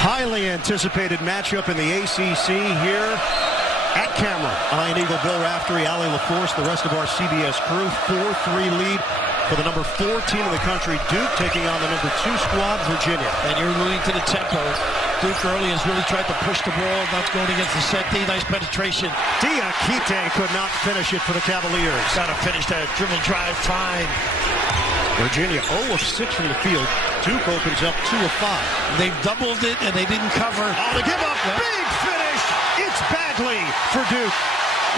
Highly anticipated matchup in the ACC here at Cameron. Iron Eagle, Bill Raftery, Ali LaForce, the rest of our CBS crew. 4-3 lead for the number 4 team in the country, Duke, taking on the number 2 squad, Virginia. And you're alluding to the tempo. Duke early has really tried to push the ball, not going against the set D. Nice penetration. Diakite could not finish it for the Cavaliers. Got to finish that dribble drive fine. Virginia 0 of 6 from the field. Duke opens up 2 of 5. They've doubled it and they didn't cover. Oh, to give up. Big finish. It's Bagley for Duke.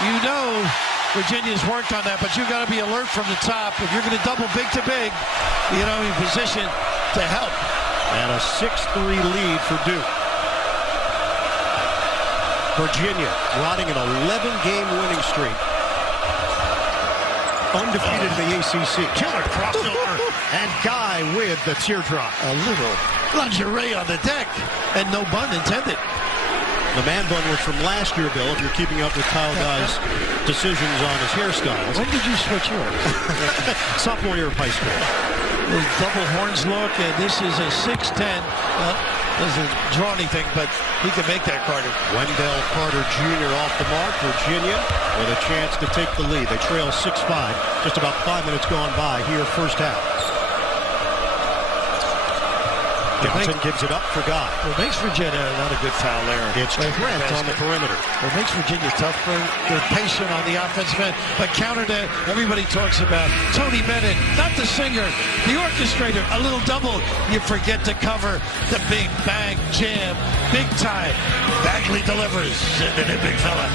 You know Virginia's worked on that, but you got to be alert from the top. If you're going to double big to big, you know, in position to help. And a 6-3 lead for Duke. Virginia riding an 11-game winning streak. Undefeated in the ACC. Killer crossover. And Guy with the teardrop. A little lingerie on the deck. And no bun intended. The man bun was from last year, Bill, if you're keeping up with Kyle Guy's decisions on his hairstyles. When did you switch yours? Sophomore year of high school. The double horns look, and this is a 6'10". Doesn't draw anything, but he can make that, Carter. Wendell Carter Jr. off the mark. Virginia with a chance to take the lead. They trail 6-5. Just about 5 minutes gone by here, first half. Johnson gives it up for Guy. What makes Virginia not a good foul there? It's Trent on the perimeter. What makes Virginia tough, they're patient on the offensive end. But counter that, everybody talks about Tony Bennett, not the singer, the orchestrator, a little double. You forget to cover the big bang jam. Big time. Bagley delivers. Send it in, big fella.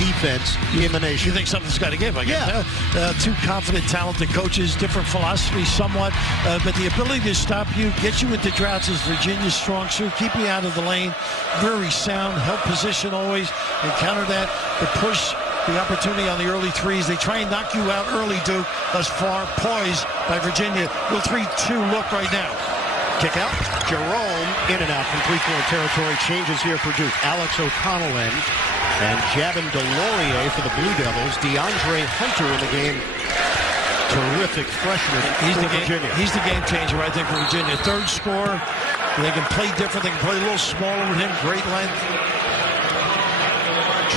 Defense in the nation. You think something's got to give, I guess. Yeah. Two confident, talented coaches, different philosophies somewhat, but the ability to stop you, get you into droughts is Virginia's strong suit. Keep you out of the lane. Very sound, help position always, and counter that. The push, the opportunity on the early threes. They try and knock you out early, Duke. Thus far, poised by Virginia. Little 3-2 look right now. Kick out. Jerome in and out from three-point territory. Changes here for Duke. Alex O'Connell in. And Javin DeLaurier for the Blue Devils. DeAndre Hunter in the game. Terrific freshman for Virginia. He's the game changer, I think, for Virginia. Third scorer. They can play different. They can play a little smaller with him. Great length.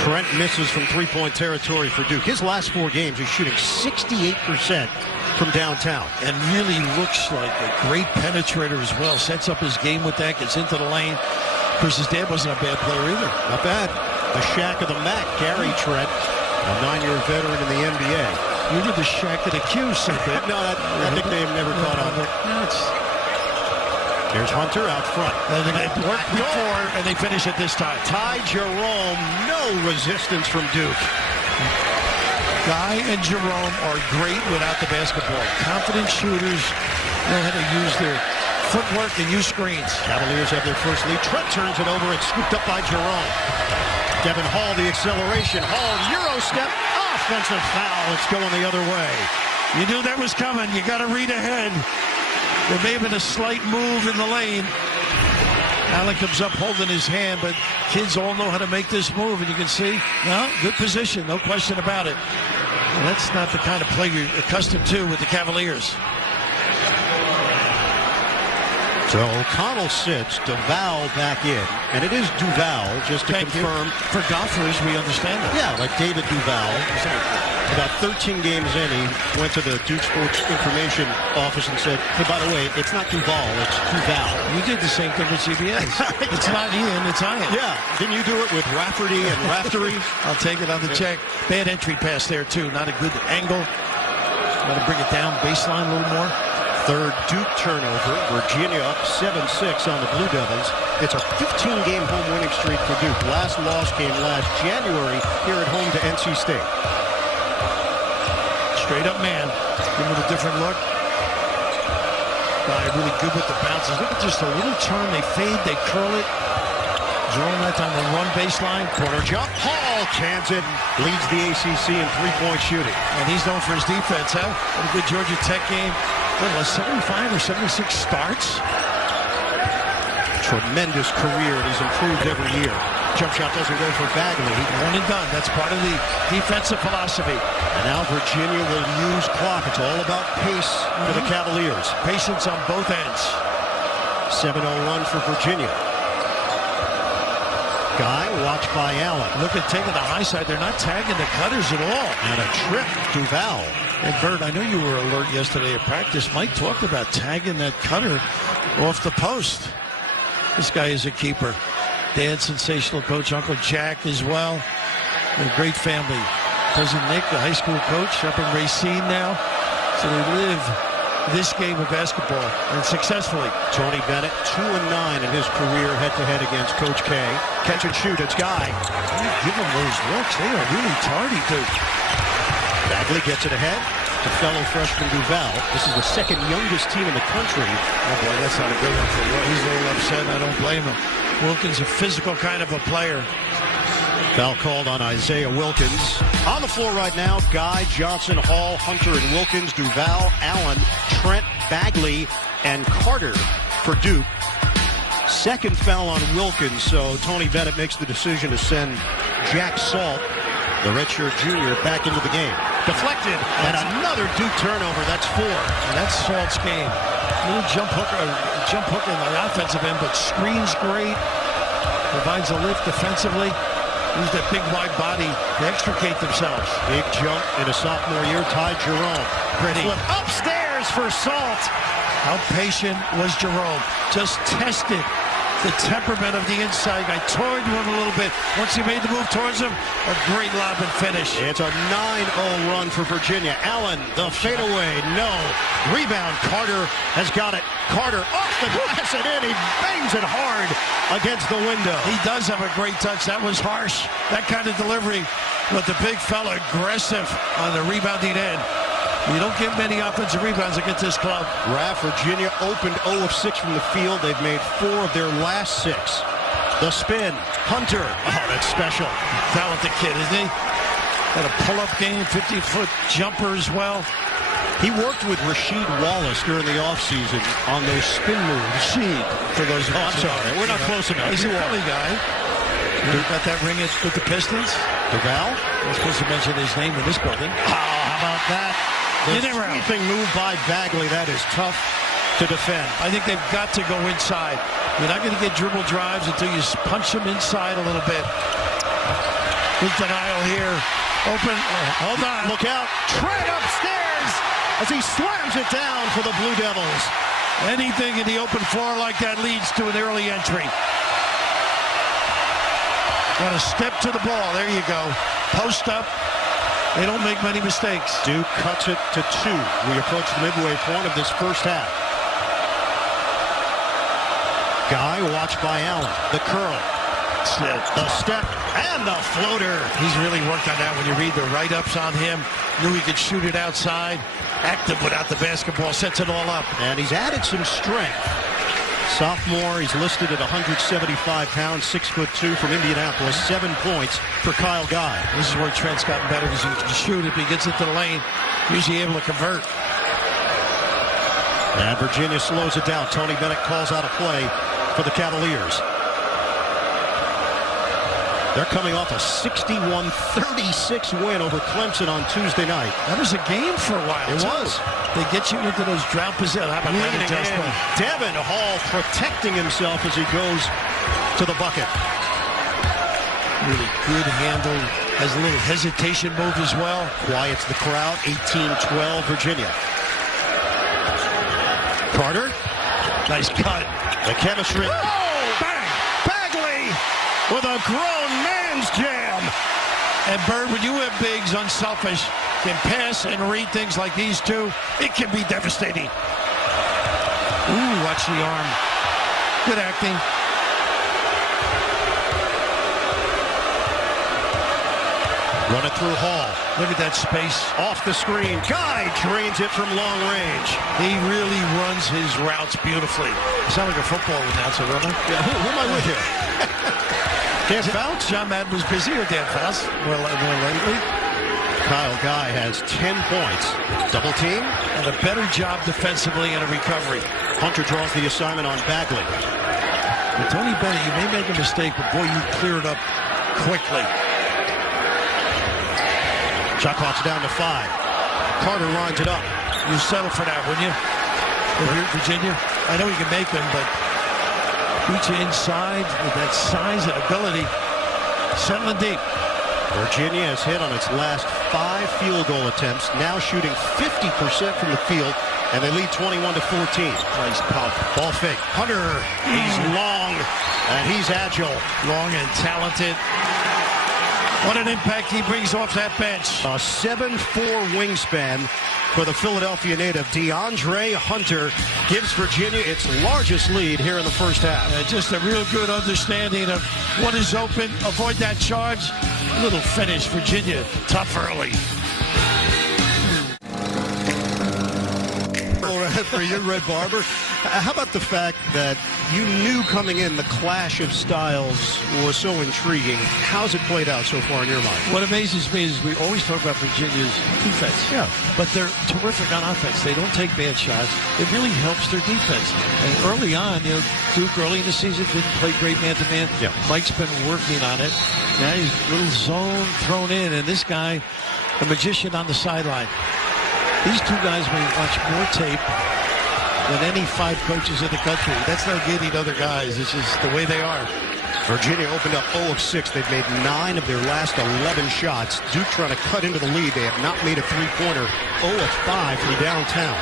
Trent misses from three-point territory for Duke. His last 4 games, he's shooting 68% from downtown. And really looks like a great penetrator as well. Sets up his game with that, gets into the lane. Of course, his dad wasn't a bad player either. Not bad. The Shaq of the MAC, Gary Trent, a 9-year veteran in the NBA. You did the Shaq of the Q, simply. No, that nickname never caught on. There's Hunter out front. And they worked before, and they finish it this time. Ty Jerome, no resistance from Duke. Guy and Jerome are great without the basketball. Confident shooters, know how to use their footwork and use screens. Cavaliers have their first lead. Trent turns it over. It's scooped up by Jerome. Devin Hall, the acceleration. Hall, Euro step, offensive foul. It's going the other way. You knew that was coming. You got to read ahead. There may have been a slight move in the lane. Allen comes up holding his hand, but kids all know how to make this move, and you can see, no, good position, no question about it. And that's not the kind of play you're accustomed to with the Cavaliers. So O'Connell sits, Duval back in, and it is Duval, just to confirm. For golfers, we understand that. Yeah, like David Duval. About 13 games in, he went to the Duke Sports Information office and said, hey, by the way, it's not Duval, it's Duval. You did the same thing with CBS. It's not Ian, it's Ian. Yeah, didn't you do it with Rafferty and Raftery? I'll take it on the check. Bad entry pass there, too. Not a good angle. Got to bring it down baseline a little more. Third Duke turnover. Virginia up 7-6 on the Blue Devils. It's a 15-game home winning streak for Duke. Last loss came last January here at home to NC State. Straight up man. Give him a different look. Really good with the bounces. Look at just a little turn. They fade, they curl it. Jerome that time on run baseline. Corner jump. Hall cans it. Leads the ACC in three-point shooting. And he's known for his defense, huh? What a good Georgia Tech game. What, 75 or 76 starts? Tremendous career, and he's improved every year. Jump shot doesn't go for Bagley. One and done. That's part of the defensive philosophy. And now Virginia will use clock. It's all about pace for the Cavaliers. Patience on both ends. 7-0 run for Virginia. Guy watched by Allen. Look at taking the high side. They're not tagging the cutters at all. And a trip, Duval. And Bert, I know you were alert yesterday at practice. Mike talked about tagging that cutter off the post. This guy is a keeper. Dad, sensational coach. Uncle Jack as well. A great family. Cousin Nick, the high school coach up in Racine now. So they live this game of basketball, and successfully. Tony Bennett, 2-9 in his career head-to-head against Coach K. Catch and shoot, it's Guy. Give them those looks. They are really tardy, too. Bagley gets it ahead to fellow freshman Duval. This is the second youngest team in the country. Oh, boy, that's not a good one for Will. He's a little upset. I don't blame him. Wilkins, a physical kind of a player. Foul called on Isaiah Wilkins. On the floor right now, Guy, Johnson, Hall, Hunter, and Wilkins, Duval, Allen, Trent, Bagley, and Carter for Duke. Second foul on Wilkins, so Tony Bennett makes the decision to send Jack Salt, the redshirt junior, back into the game. Deflected, and another Duke turnover. That's 4. And that's Salt's game. Little jump hook in the offensive end, but screens great. Provides a lift defensively. Use that big wide body to extricate themselves. Big jump in a sophomore year. Ty Jerome. Pretty. Flip upstairs for Salt. How patient was Jerome? Just tested the temperament of the inside guy. Toyed with him a little bit. Once he made the move towards him, a great lob and finish. It's a 9-0 run for Virginia. Allen, the fadeaway. No. Rebound. Carter has got it. Carter off the glass and in. He bangs it hard against the window. He does have a great touch. That was harsh. That kind of delivery. But the big fella aggressive on the rebounding end. You don't get many offensive rebounds against this club. Virginia opened 0 of 6 from the field. They've made 4 of their last 6. The spin. Hunter. Oh, that's special. Talented kid, isn't he? Had a pull-up game, 50-foot jumper as well. He worked with Rasheed Wallace during the offseason on those spin moves. Rasheed, for those who I'm sorry. We're not close enough. He's a funny guy. You got that ring with the Pistons? Duval? I'm supposed to mention his name in this building. Oh, how about that? The sweeping move by Bagley, that is tough to defend. I think they've got to go inside. You're not going to get dribble drives until you punch them inside a little bit. Good denial here. Open. Hold on. Look out. Trent upstairs as he slams it down for the Blue Devils. Anything in the open floor like that leads to an early entry. Got a step to the ball. There you go. Post up. They don't make many mistakes. Duke cuts it to 2. We approach the midway point of this first half. Guy watched by Allen. The curl. The step and the floater. He's really worked on that when you read the write-ups on him. Knew he could shoot it outside. Active without the basketball. Sets it all up. And he's added some strength. Sophomore, he's listed at 175 pounds, 6'2" from Indianapolis, 7 points for Kyle Guy. This is where Trent's gotten better because he can shoot if he gets into the lane. Usually able to convert. And Virginia slows it down. Tony Bennett calls out a play for the Cavaliers. They're coming off a 61-36 win over Clemson on Tuesday night. That was a game for a while. It was. They get you into those drought positions. How about that adjustment? Devin Hall protecting himself as he goes to the bucket. Really good handle. Has a little hesitation move as well. Quiets the crowd. 18-12 Virginia. Carter. Nice cut. The chemistry. Oh! Bang! Bagley with a grown man's jam. And Bird, when you have bigs unselfish, can pass and read things like these two, it can be devastating. Ooh, watch the arm. Good acting. Run it through Hall. Look at that space. Off the screen. Guy drains it from long range. He really runs his routes beautifully. You sound like a football announcer, don't you? Yeah, who am I with here? Dan Fouts? John Madden was busy, or Dan Fouts? Well, lately. Kyle Guy has 10 points. Double team. And a better job defensively and a recovery. Hunter draws the assignment on Bagley. With Tony Bennett, you may make a mistake, but boy, you clear it up quickly. Shot clock's down to 5. Carter lines it up. You settle for that, wouldn't you? If you're Virginia, I know you can make them, but beat you inside with that size and ability. Settling deep. Virginia has hit on its last 5 field goal attempts, now shooting 50% from the field, and they lead 21-14. Nice pump. Ball fake. Hunter, he's long, and he's agile. Long and talented. What an impact he brings off that bench. A 7'4" wingspan for the Philadelphia native. DeAndre Hunter gives Virginia its largest lead here in the first half. Just a real good understanding of what is open. Avoid that charge. Little finish. Virginia tough early. For you, Red Barber, how about the fact that you knew coming in the clash of styles was so intriguing? How's it played out so far in your mind? What amazes me is we always talk about Virginia's defense. Yeah. But they're terrific on offense. They don't take bad shots. It really helps their defense. And early on, Duke early in the season didn't play great man-to-man. Yeah. Mike's been working on it. Now he's a little zone thrown in, and this guy, a magician on the sideline. These two guys may watch more tape than any 5 coaches in the country. That's not getting other guys. It's just the way they are. Virginia opened up 0 of 6. They've made 9 of their last 11 shots. Duke trying to cut into the lead. They have not made a three-pointer. 0 of 5 from downtown.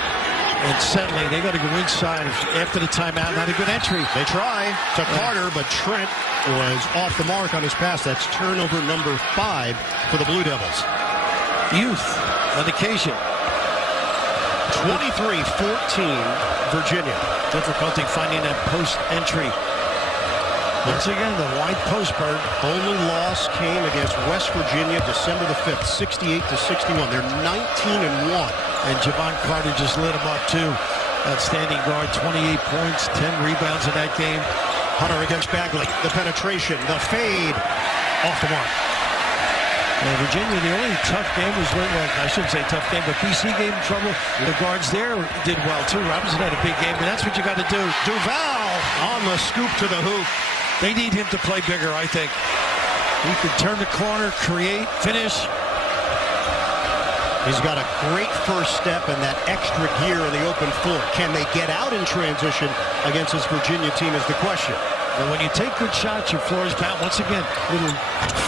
And settling, they got to go inside after the timeout. Not a good entry. They try to Carter, but Trent was off the mark on his pass. That's turnover number 5 for the Blue Devils. Youth on occasion. 23-14, Virginia. Difficulty finding that post entry. Once again, the wide post, Bird. Only loss came against West Virginia December the 5th, 68-61. They're 19-1. And Javon Carter just lit him up, too. Outstanding guard, 28 points, 10 rebounds in that game. Hunter against Bagley. The penetration, the fade. Off the mark. Virginia, the only tough game was when, well, I shouldn't say tough game, but BC gave him trouble. The guards there did well, too. Robinson had a big game, and that's what you got to do. Duval on the scoop to the hoop. They need him to play bigger, I think. He could turn the corner, create, finish. He's got a great first step and that extra gear in the open floor. Can they get out in transition against this Virginia team is the question. And when you take good shots, your floor is bound. Once again, little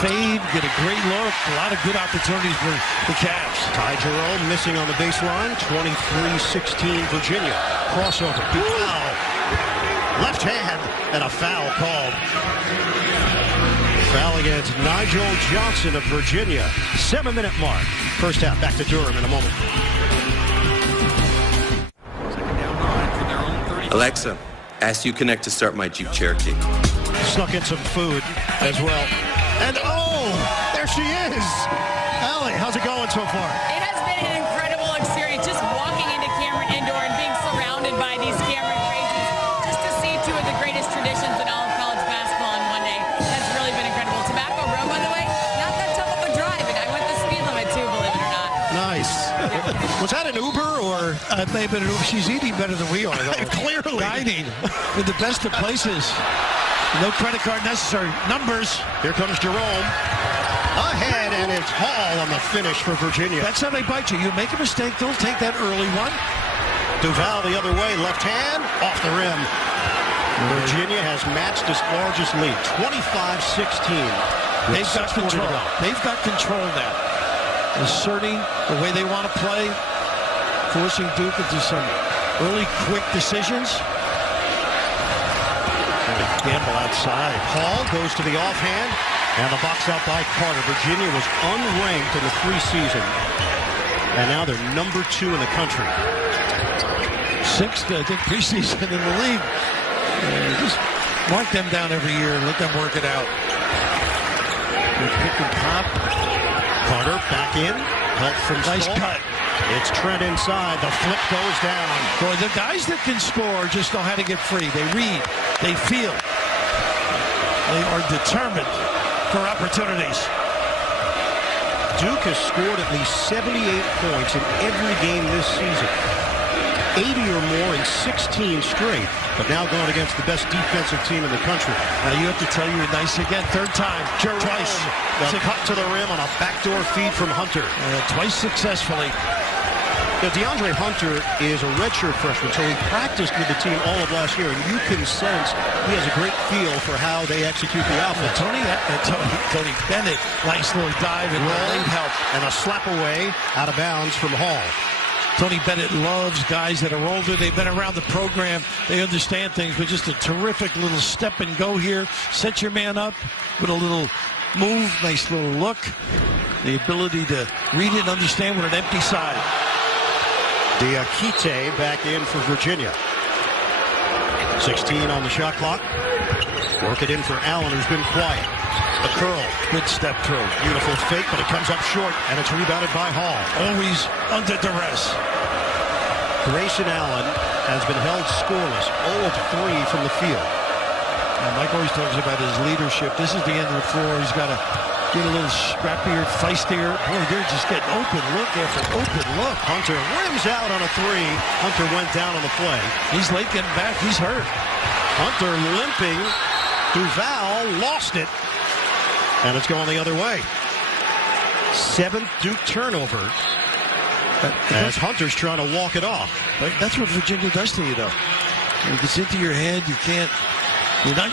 fade, get a great look. A lot of good opportunities for the Cavs. Ty Jerome missing on the baseline. 23-16 Virginia. Crossover. Wow. Left hand and a foul called. Foul against Nigel Johnson of Virginia. 7-minute mark. First half. Back to Durham in a moment. Alexa, ask you connect to start my Jeep Cherokee. Snuck in some food as well. And oh, there she is. Allie, how's it going so far? It has been an incredible experience just walking into Cameron Indoor and being surrounded by these Cameron crazies. Just to see 2 of the greatest traditions in all of college basketball in one day has really been incredible. Tobacco Road, by the way, not that tough of a drive, and I went the speed limit too, believe it or not. Nice. Was that an Uber or? Maybe she's eating better than we are, though. Clearly. Dining in the best of places. No credit card necessary. Numbers. Here comes Jerome. Ahead, and it's Hall on the finish for Virginia. That's how they bite you. You make a mistake, don't take that early one. Duval the other way, left hand, off the rim. Virginia has matched its largest lead, 25-16. They've got control. They've got control now. Asserting the way they want to play, forcing Duke into some early quick decisions. Gamble outside. Hall goes to the offhand, and the box out by Carter. Virginia was unranked in the preseason, and now they're number 2 in the country. 6th, I think, preseason in the league. Just mark them down every year and let them work it out. They pick and pop. Carter back in. Help from Nice Stoll. cut. It's Trent inside. The flip goes down. Boy, the guys that can score just know how to get free. They read. They feel. They are determined for opportunities. Duke has scored at least 78 points in every game this season. 80 or more in 16 straight, but now going against the best defensive team in the country. Now you have to tell you nice again. Third time. Twice. The cut to the rim on a backdoor feed from Hunter. Twice successfully. Now, DeAndre Hunter is a redshirt freshman, so he practiced with the team all of last year, and you can sense he has a great feel for how they execute the offense. Tony Bennett, nice little dive and late help. And a slap away out of bounds from Hall. Tony Bennett loves guys that are older. They've been around the program. They understand things, but just a terrific little step and go here. Set your man up with a little move, nice little look. The ability to read it and understand with an empty side. Diakite back in for Virginia. 16 on the shot clock. Work it in for Allen, who's been quiet. The curl. Good step through. Beautiful fake, but it comes up short, and it's rebounded by Hall. Always under duress. Grayson Allen has been held scoreless. 0 of 3 from the field. And Mike always talks about his leadership. This is the end of the floor. He's got to get a little scrappier, feistier. Boy, they're just getting open look after open look. Hunter rims out on a 3. Hunter went down on the play. He's late getting back. He's hurt. Hunter limping. Duval lost it. And it's going the other way. 7th Duke turnover. As Hunter's trying to walk it off. That's what Virginia does to you, though. It gets into your head. You're not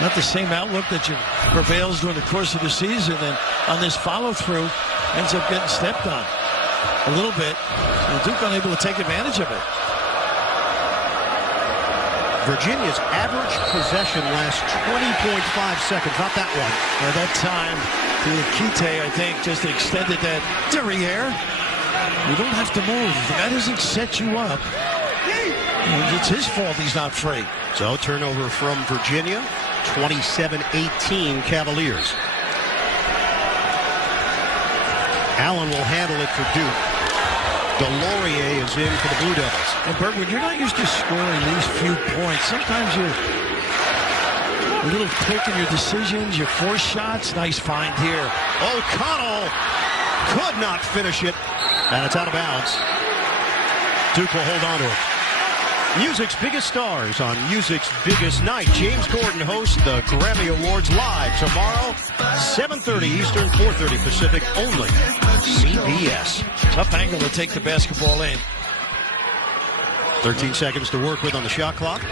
not the same outlook that prevails during the course of the season. And on this follow-through, ends up getting stepped on a little bit. And Duke unable to take advantage of it. Virginia's average possession lasts 20.5 seconds. Not that one. At that time, Diakite, I think, just extended that derriere. You don't have to move. If the guy doesn't set you up, it's his fault he's not free. So turnover from Virginia. 27-18 Cavaliers. Allen will handle it for Duke. Delorier is in for the Blue Devils. And Bert, when you're not used to scoring these few points, sometimes you're a little quick in your decisions, your force shots. Nice find here. O'Connell could not finish it, and it's out of bounds. Duke will hold on to it. Music's biggest stars on music's biggest night. James Corden hosts the Grammy Awards live tomorrow, 7:30 Eastern, 4:30 Pacific, only CBS. Tough angle to take the basketball in. 13 seconds to work with on the shot clock.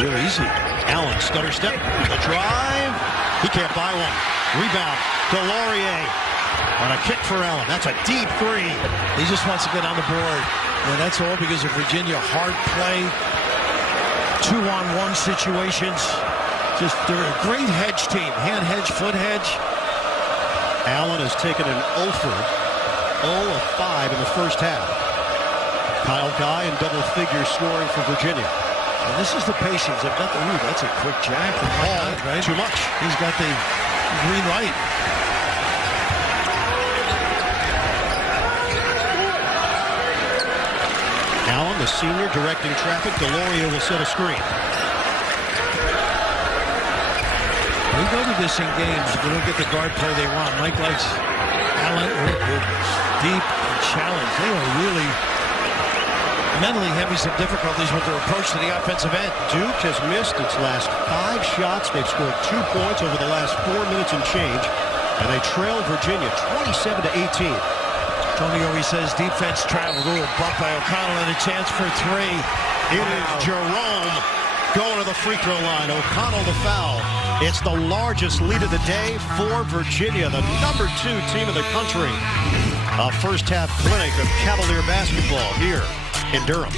Real easy. Allen, stutter step, the drive. He can't buy one. Rebound, Delorier. On a kick for Allen. That's a deep 3. He just wants to get on the board. And that's all because of Virginia. Hard play, 2-on-1 situations. Just they're a great hedge team. Hand hedge, foot hedge. Allen has taken an 0 of 5 in the first half. Kyle Guy in double figures scoring for Virginia. And this is the patience. They've got the, that's a quick jack. Right? Too much. He's got the green light. Allen, the senior, directing traffic. Delorier will set a screen. We go to this in games if we don't get the guard play they want. Mike likes Allen, deep and challenge. They are really mentally having some difficulties with their approach to the offensive end. Duke has missed its last 5 shots. They've scored 2 points over the last 4 minutes and change. And they trail Virginia 27-18. Tony always says defense traveled. A little bump by O'Connell and a chance for 3. It is Jerome going to the free throw line. O'Connell the foul. It's the largest lead of the day for Virginia, the number 2 team in the country. A first half clinic of Cavalier basketball here in Durham.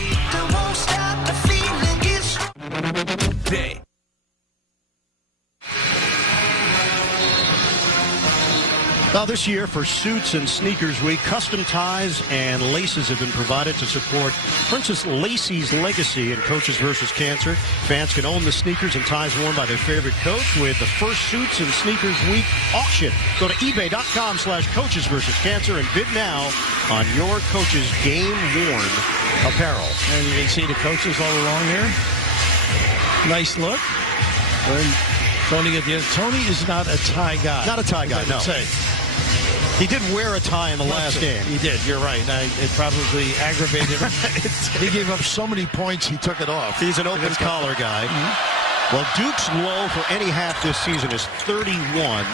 Now this year for Suits and Sneakers Week, custom ties and laces have been provided to support Princess Lacey's legacy in Coaches vs. Cancer. Fans can own the sneakers and ties worn by their favorite coach with the first Suits and Sneakers Week auction. Go to ebay.com/Coaches vs. Cancer and bid now on your coach's game-worn apparel. And you can see the coaches all along here. Nice look. And Tony at the end. Tony is not a tie guy. Not a tie guy, no. He did wear a tie in the last game. He did, you're right. It probably aggravated him. He gave up so many points, he took it off. He's an open collar guy. Well, Duke's low for any half this season is 31.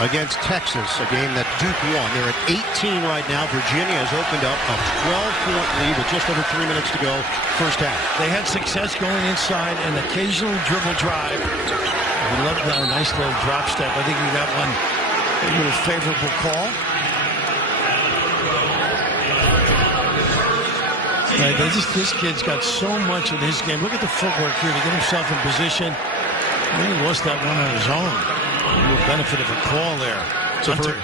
against Texas, a game that Duke won. They're at 18 right now. Virginia has opened up a 12-point lead with just over 3 minutes to go, first half. They had success going inside and occasional dribble drive. We love that nice little drop step. I think we got one a little favorable call. Right, this kid's got so much in his game. Look at the footwork here to get himself in position. He lost that one on his own. A little benefit of a call there. So for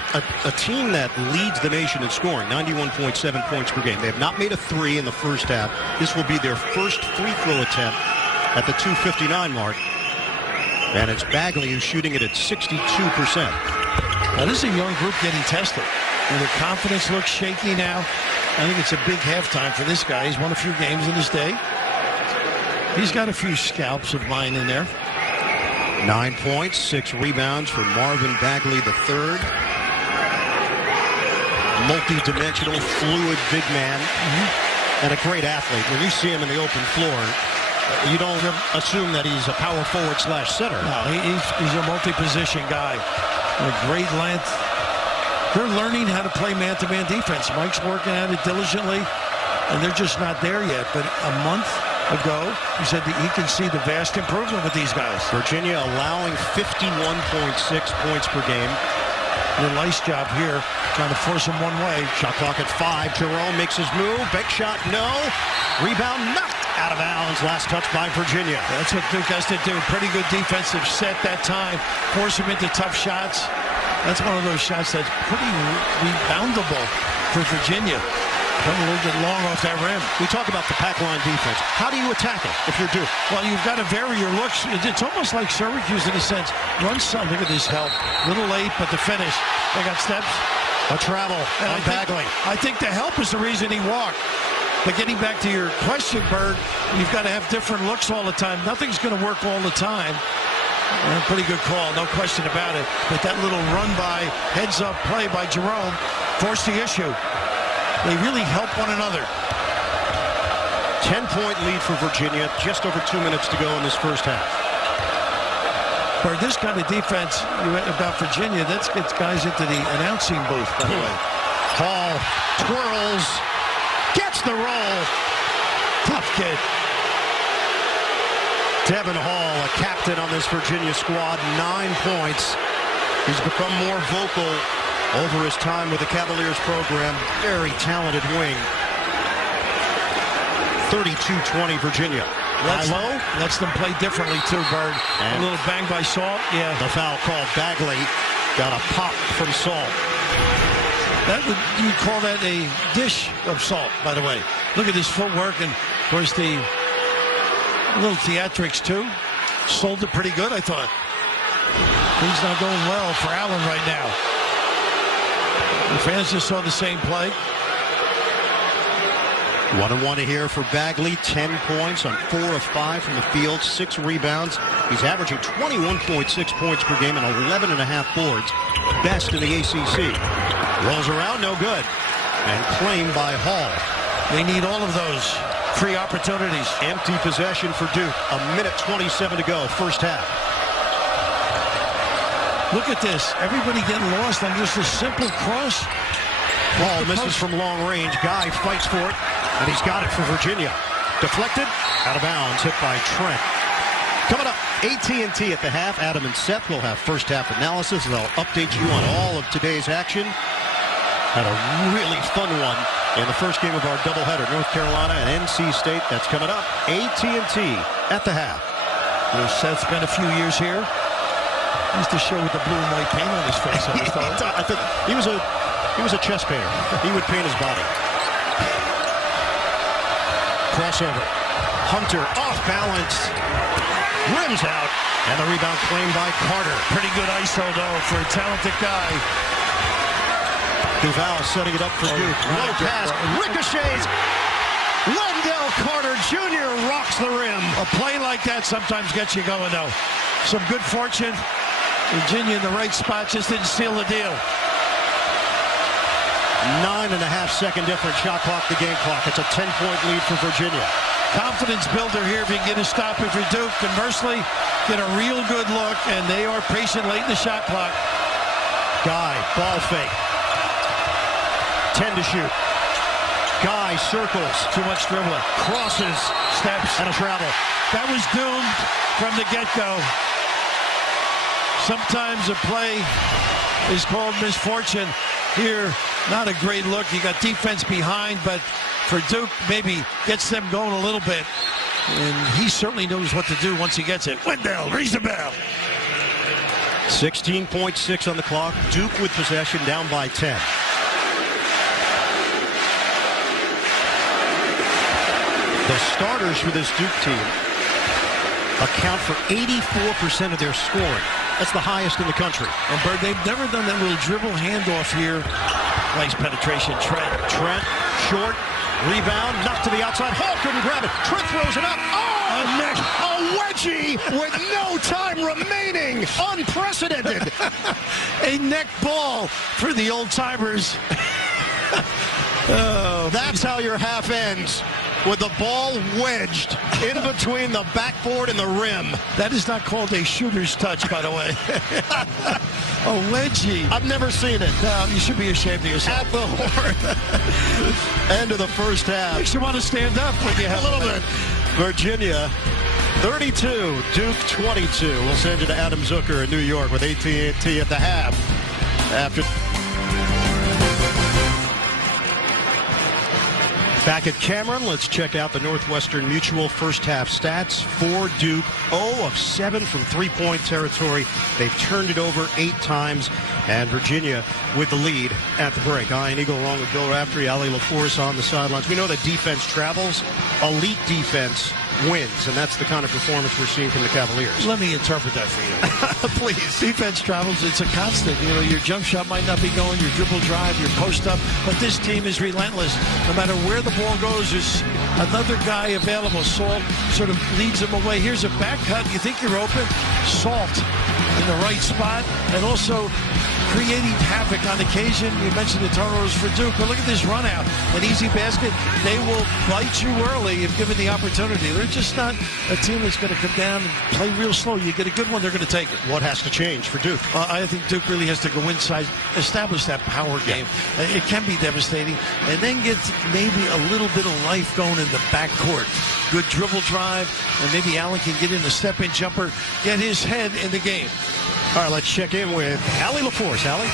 a team that leads the nation in scoring, 91.7 points per game, they have not made a three in the first half. This will be their first free throw attempt at the 2:59 mark. And it's Bagley who's shooting it at 62%. Now this is a young group getting tested. And their confidence looks shaky now. I think it's a big halftime for this guy. He's won a few games in his day. He's got a few scalps of mine in there. 9 points, 6 rebounds for Marvin Bagley III. Multi-dimensional, fluid big man. And a great athlete. When you see him in the open floor, you don't assume that he's a power forward / center. No, he's a multi-position guy. A great length. They're learning how to play man-to-man defense. Mike's working at it diligently, and they're just not there yet. But a month ago, he said that he can see the vast improvement with these guys. Virginia allowing 51.6 points per game. A nice job here, trying to force him one way. Shot clock at 5. Jerome makes his move. Big shot, no. Rebound knocked out of bounds. Last touch by Virginia. That's what Duke has to do. Pretty good defensive set that time. Force him into tough shots. That's one of those shots that's pretty reboundable for Virginia. Coming a little bit long off that rim. We talk about the pack line defense. How do you attack it if you're Duke? Well, you've got to vary your looks. It's almost like Syracuse in a sense. Run some. Look at this help. A little late, but the finish. They got steps. A travel on Bagley. I think the help is the reason he walked. But getting back to your question, Bird, you've got to have different looks all the time. Nothing's going to work all the time. Pretty good call, no question about it. But that little run-by, heads-up play by Jerome forced the issue. They really help one another. 10-point lead for Virginia. Just over 2 minutes to go in this first half. For this kind of defense about Virginia, that gets guys into the announcing booth, by the way. Hall twirls, gets the roll. Tough kid. Devin Hall, a captain on this Virginia squad, 9 points. He's become more vocal over his time with the Cavaliers program. Very talented wing. 32-20 Virginia. Lets them play differently too, Bird. A little bang by Salt. Yeah. The foul called. Bagley got a pop from Salt. You'd call that a dish of salt, by the way. Look at his footwork, and of course the little theatrics too. Sold it pretty good, I thought. Things not going well for Allen right now. The fans just saw the same play. 1-1 here for Bagley. 10 points on 4 of 5 from the field. 6 rebounds. He's averaging 21.6 points per game and 11.5 boards. Best in the ACC. Rolls around, no good. And claimed by Hall. They need all of those free opportunities. Empty possession for Duke. 1:27 to go, first half. Look at this. Everybody getting lost on just a simple cross. Hall misses from long range. Guy fights for it, and he's got it for Virginia. Deflected, out of bounds, hit by Trent. Coming up, AT&T at the half. Adam and Seth will have first half analysis, and they'll update you on all of today's action. Had a really fun one in the first game of our doubleheader, North Carolina and NC State. That's coming up. AT&T at the half. Seth's been a few years here. He used to show with the blue and white paint on his face. I think he was a chess painter. He would paint his body. Crossover. Hunter off balance. Rims out. And the rebound claimed by Carter. Pretty good ISO, though, for a talented guy. Duval setting it up for Duke. Low pass. Ricochets. Wendell Carter Jr. rocks the rim. A play like that sometimes gets you going, though. Some good fortune. Virginia in the right spot just didn't seal the deal. 9.5-second difference. Shot clock, the game clock. It's a 10-point lead for Virginia. Confidence builder here if you can get a stop if you're Duke. Conversely, get a real good look, and they are patient late in the shot clock. Guy, ball fake. 10 to shoot. Guy circles. Too much dribbling. Crosses. Steps. And a travel. That was doomed from the get-go. Sometimes a play is called misfortune. Here, not a great look. You got defense behind, but for Duke, maybe gets them going a little bit. And he certainly knows what to do once he gets it. Wendell, raise the bell. 16.6 on the clock. Duke with possession, down by 10. The starters for this Duke team account for 84% of their scoring. That's the highest in the country. And Bird, they've never done that little dribble handoff here. Nice penetration. Trent, short, rebound, knocked to the outside. Hall couldn't grab it. Trent throws it up. Oh, a wedgie with no time remaining. Unprecedented. A neck ball for the old-timers. Oh, that's how your half ends. With the ball wedged in between the backboard and the rim. That is not called a shooter's touch, by the way. A wedgie. I've never seen it. No, you should be ashamed of yourself. At the horn. End of the first half. Makes you want to stand up when you have a little bit. Virginia 32, Duke 22. We'll send you to Adam Zucker in New York with AT&T at the half. After. Back at Cameron, let's check out the Northwestern Mutual first half stats for Duke. 0 of 7 from three-point territory. They've turned it over 8 times. And Virginia with the lead at the break. Ian Eagle along with Bill Raftery, Ali LaForce on the sidelines. We know that defense travels. Elite defense wins, and that's the kind of performance we're seeing from the Cavaliers. Let me interpret that for you. Please. Defense travels. It's a constant. You know, your jump shot might not be going, your dribble drive, your post up, but this team is relentless. No matter where the ball goes, there's another guy available. Salt sort of leads them away. Here's a back cut. You think you're open. Salt in the right spot, and also creating havoc on occasion. You mentioned the turnovers for Duke, but look at this run out. An easy basket. They will bite you early if given the opportunity. They're just not a team that's going to come down and play real slow. You get a good one, they're going to take it. What has to change for Duke? I think Duke really has to go inside, establish that power game. It can be devastating, and then get maybe a little bit of life going in the backcourt. Good dribble drive, and maybe Allen can get in a step-in jumper, get his head in the game. All right, let's check in with Ali LaForce. Ali?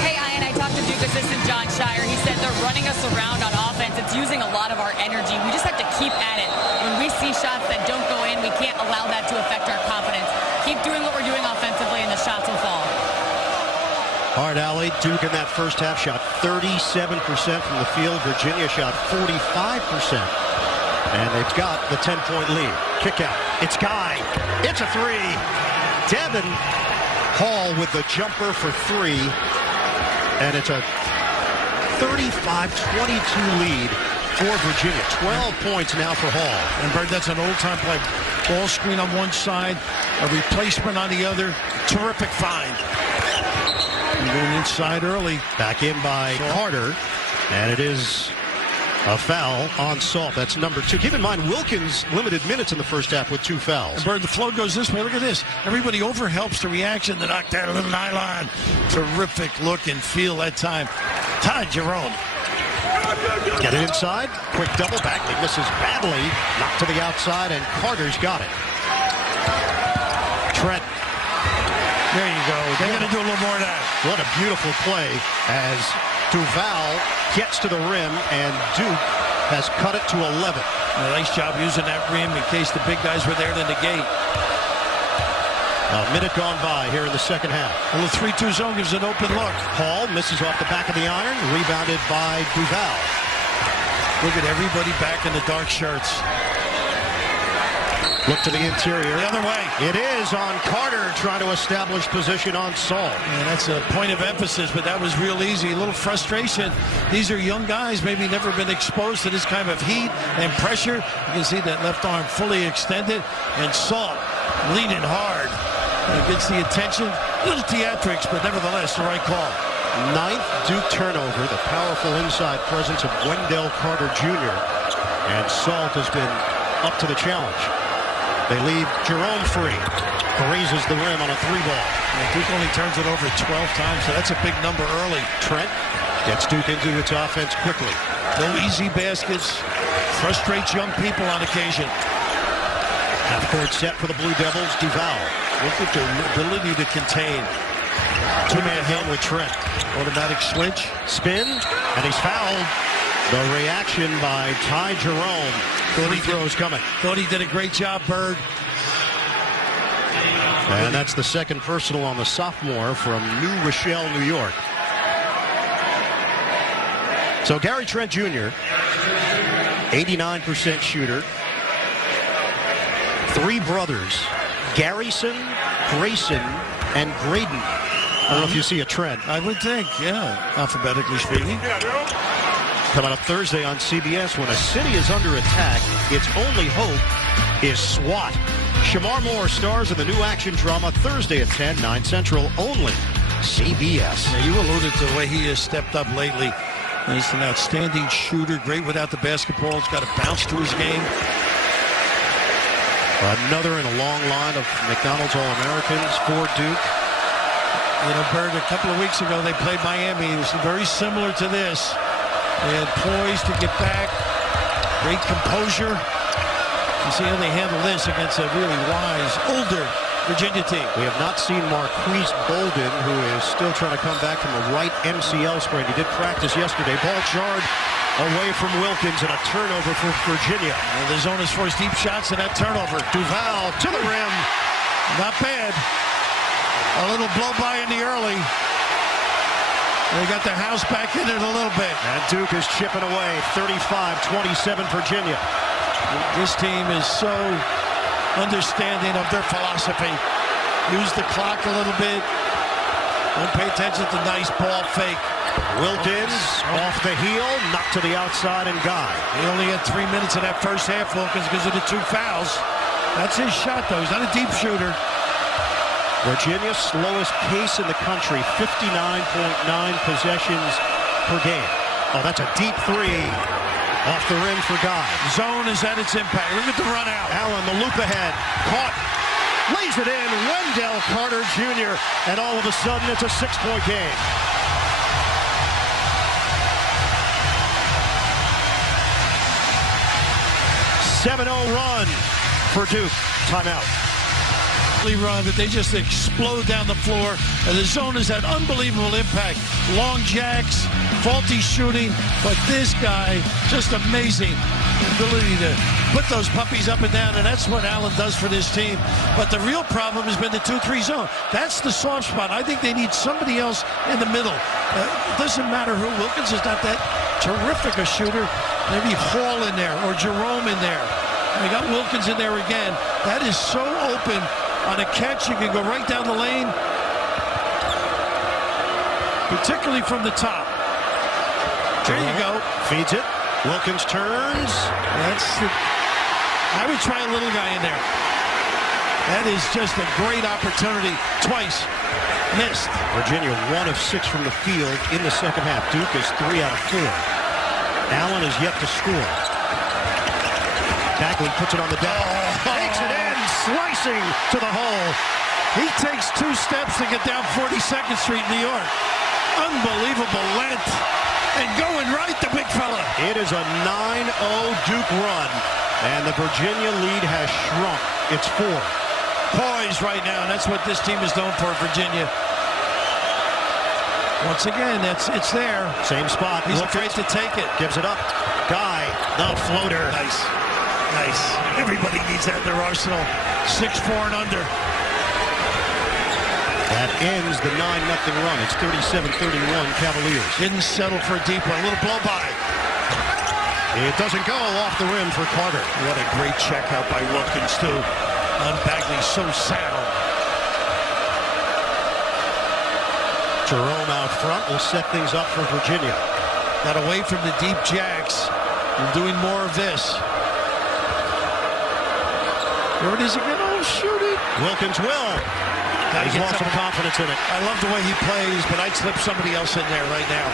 Hey, Ian, I talked to Duke assistant John Shire. He said they're running us around on offense. It's using a lot of our energy. We just have to keep at it. When we see shots that don't go in, we can't allow that to affect our confidence. Keep doing what we're doing offensively, and the shots will fall. All right, Ali, Duke in that first half shot 37% from the field. Virginia shot 45%. And they've got the 10-point lead. Kick out. It's Guy. It's a three. Devin Hall with the jumper for 3. And it's a 35-22 lead for Virginia. 12 points now for Hall. And Bird, that's an old-time play. Ball screen on one side, a replacement on the other. Terrific find. Going inside early. Back in by Carter. And it is a foul on Salt. That's number 2. Keep in mind, Wilkins limited minutes in the first half with 2 fouls. And Bird, the flow goes this way. Look at this. Everybody overhelps the reaction to knock down a little nylon. Terrific look and feel that time. Todd Jerome. Get it inside. Quick double back. He misses badly. Knocked to the outside, and Carter's got it. Trent. There you go. They're going to do a little more of that. What a beautiful play as Duval gets to the rim, and Duke has cut it to 11. Nice job using that rim in case the big guys were there to negate. A minute gone by here in the second half. A little 3-2 zone gives an open look. Hall misses off the back of the iron, rebounded by Duval. Look at everybody back in the dark shirts. Look to the interior. The other way. It is on Carter trying to establish position on Salt. And that's a point of emphasis, but that was real easy. A little frustration. These are young guys, maybe never been exposed to this kind of heat and pressure. You can see that left arm fully extended, and Salt leaning hard. And gets the attention. A little theatrics, but nevertheless, the right call. 9th Duke turnover, the powerful inside presence of Wendell Carter Jr. And Salt has been up to the challenge. They leave Jerome free. grazes the rim on a 3-ball. Duke only turns it over 12 times, so that's a big number early. Trent gets Duke into its offense quickly. No easy baskets. Frustrates young people on occasion. Half-court set for the Blue Devils. Duval. Look at the ability to contain. Two-man hand with Trent. Automatic switch. Spin, and he's fouled. The reaction by Ty Jerome. Free throws coming. Thought he did a great job, Bird. And that's the second personal on the sophomore from New Rochelle, New York. So Gary Trent Jr., 89% shooter. 3 brothers, Garrison, Grayson, and Graydon. I don't know if you see a trend. I would think, yeah, alphabetically speaking. Coming up Thursday on CBS, when a city is under attack, its only hope is SWAT. Shamar Moore stars in the new action drama Thursday at 10, 9 Central, only CBS. Yeah, you alluded to the way he has stepped up lately. He's an outstanding shooter, great without the basketball. He's got a bounce to his game. Another in a long line of McDonald's All-Americans for Duke. You know, Bird, a couple of weeks ago they played Miami. It was very similar to this. They had poise to get back, great composure. You see how they handle this against a really wise, older Virginia team. We have not seen Marquise Bolden, who is still trying to come back from a right MCL sprain. He did practice yesterday. Ball jarred away from Wilkins, and a turnover for Virginia. And the zone is forced deep shots, and that turnover. Duval to the rim. Not bad. A little blow-by in the early. They got the house back in it a little bit. And Duke is chipping away. 35-27 Virginia. This team is so understanding of their philosophy. Use the clock a little bit. Don't pay attention to nice ball fake. Wilkins off the heel, knocked to the outside, and Guy. He only had 3 minutes in that first half, Wilkins, because of the 2 fouls. That's his shot, though. He's not a deep shooter. Virginia's slowest pace in the country, 59.9 possessions per game. Oh, that's a deep 3 off the rim for Guy. Zone is at its impact. Look at the run out. Allen, the loop ahead, caught, lays it in. Wendell Carter Jr., and all of a sudden it's a 6-point game. 7-0 run for Duke. Timeout. Run, but they just explode down the floor, and the zone has had unbelievable impact. Long jacks, faulty shooting, but this guy, just amazing ability to put those puppies up and down, and that's what Allen does for this team. But the real problem has been the 2-3 zone. That's the soft spot. I think they need somebody else in the middle. It doesn't matter who. Wilkins is not that terrific a shooter. Maybe Hall in there or Jerome in there. And they got Wilkins in there again. That is so open. On a catch, you can go right down the lane, particularly from the top. There you go. Feeds it. Wilkins turns. I would try a little guy in there. That is just a great opportunity. Twice. Missed. Virginia 1 of 6 from the field in the second half. Duke is 3 out of 4. Allen is yet to score. Bagley puts it on the deck. Takes it in. Slicing to the hole. He takes 2 steps to get down 42nd Street, New York. Unbelievable length. And going right, the big fella. It is a 9-0 Duke run. And the Virginia lead has shrunk. It's 4. Poise right now, and that's what this team is known for, Virginia. Once again, it's there. Same spot. He's afraid to take it. Gives it up. Guy, the floater. Nice. Nice. Everybody needs that in their arsenal. 6-4 and under. That ends the 9-0 run. It's 37-31 Cavaliers. Didn't settle for a deep one. A little blow-by. It doesn't go off the rim for Carter. What a great check out by Wilkins, too. On Bagley, so sound. Jerome out front will set things up for Virginia. Got away from the deep jacks and doing more of this. There it is again. Oh, shoot it. Wilkins will. He's lost some confidence in it. I love the way he plays, but I'd slip somebody else in there right now.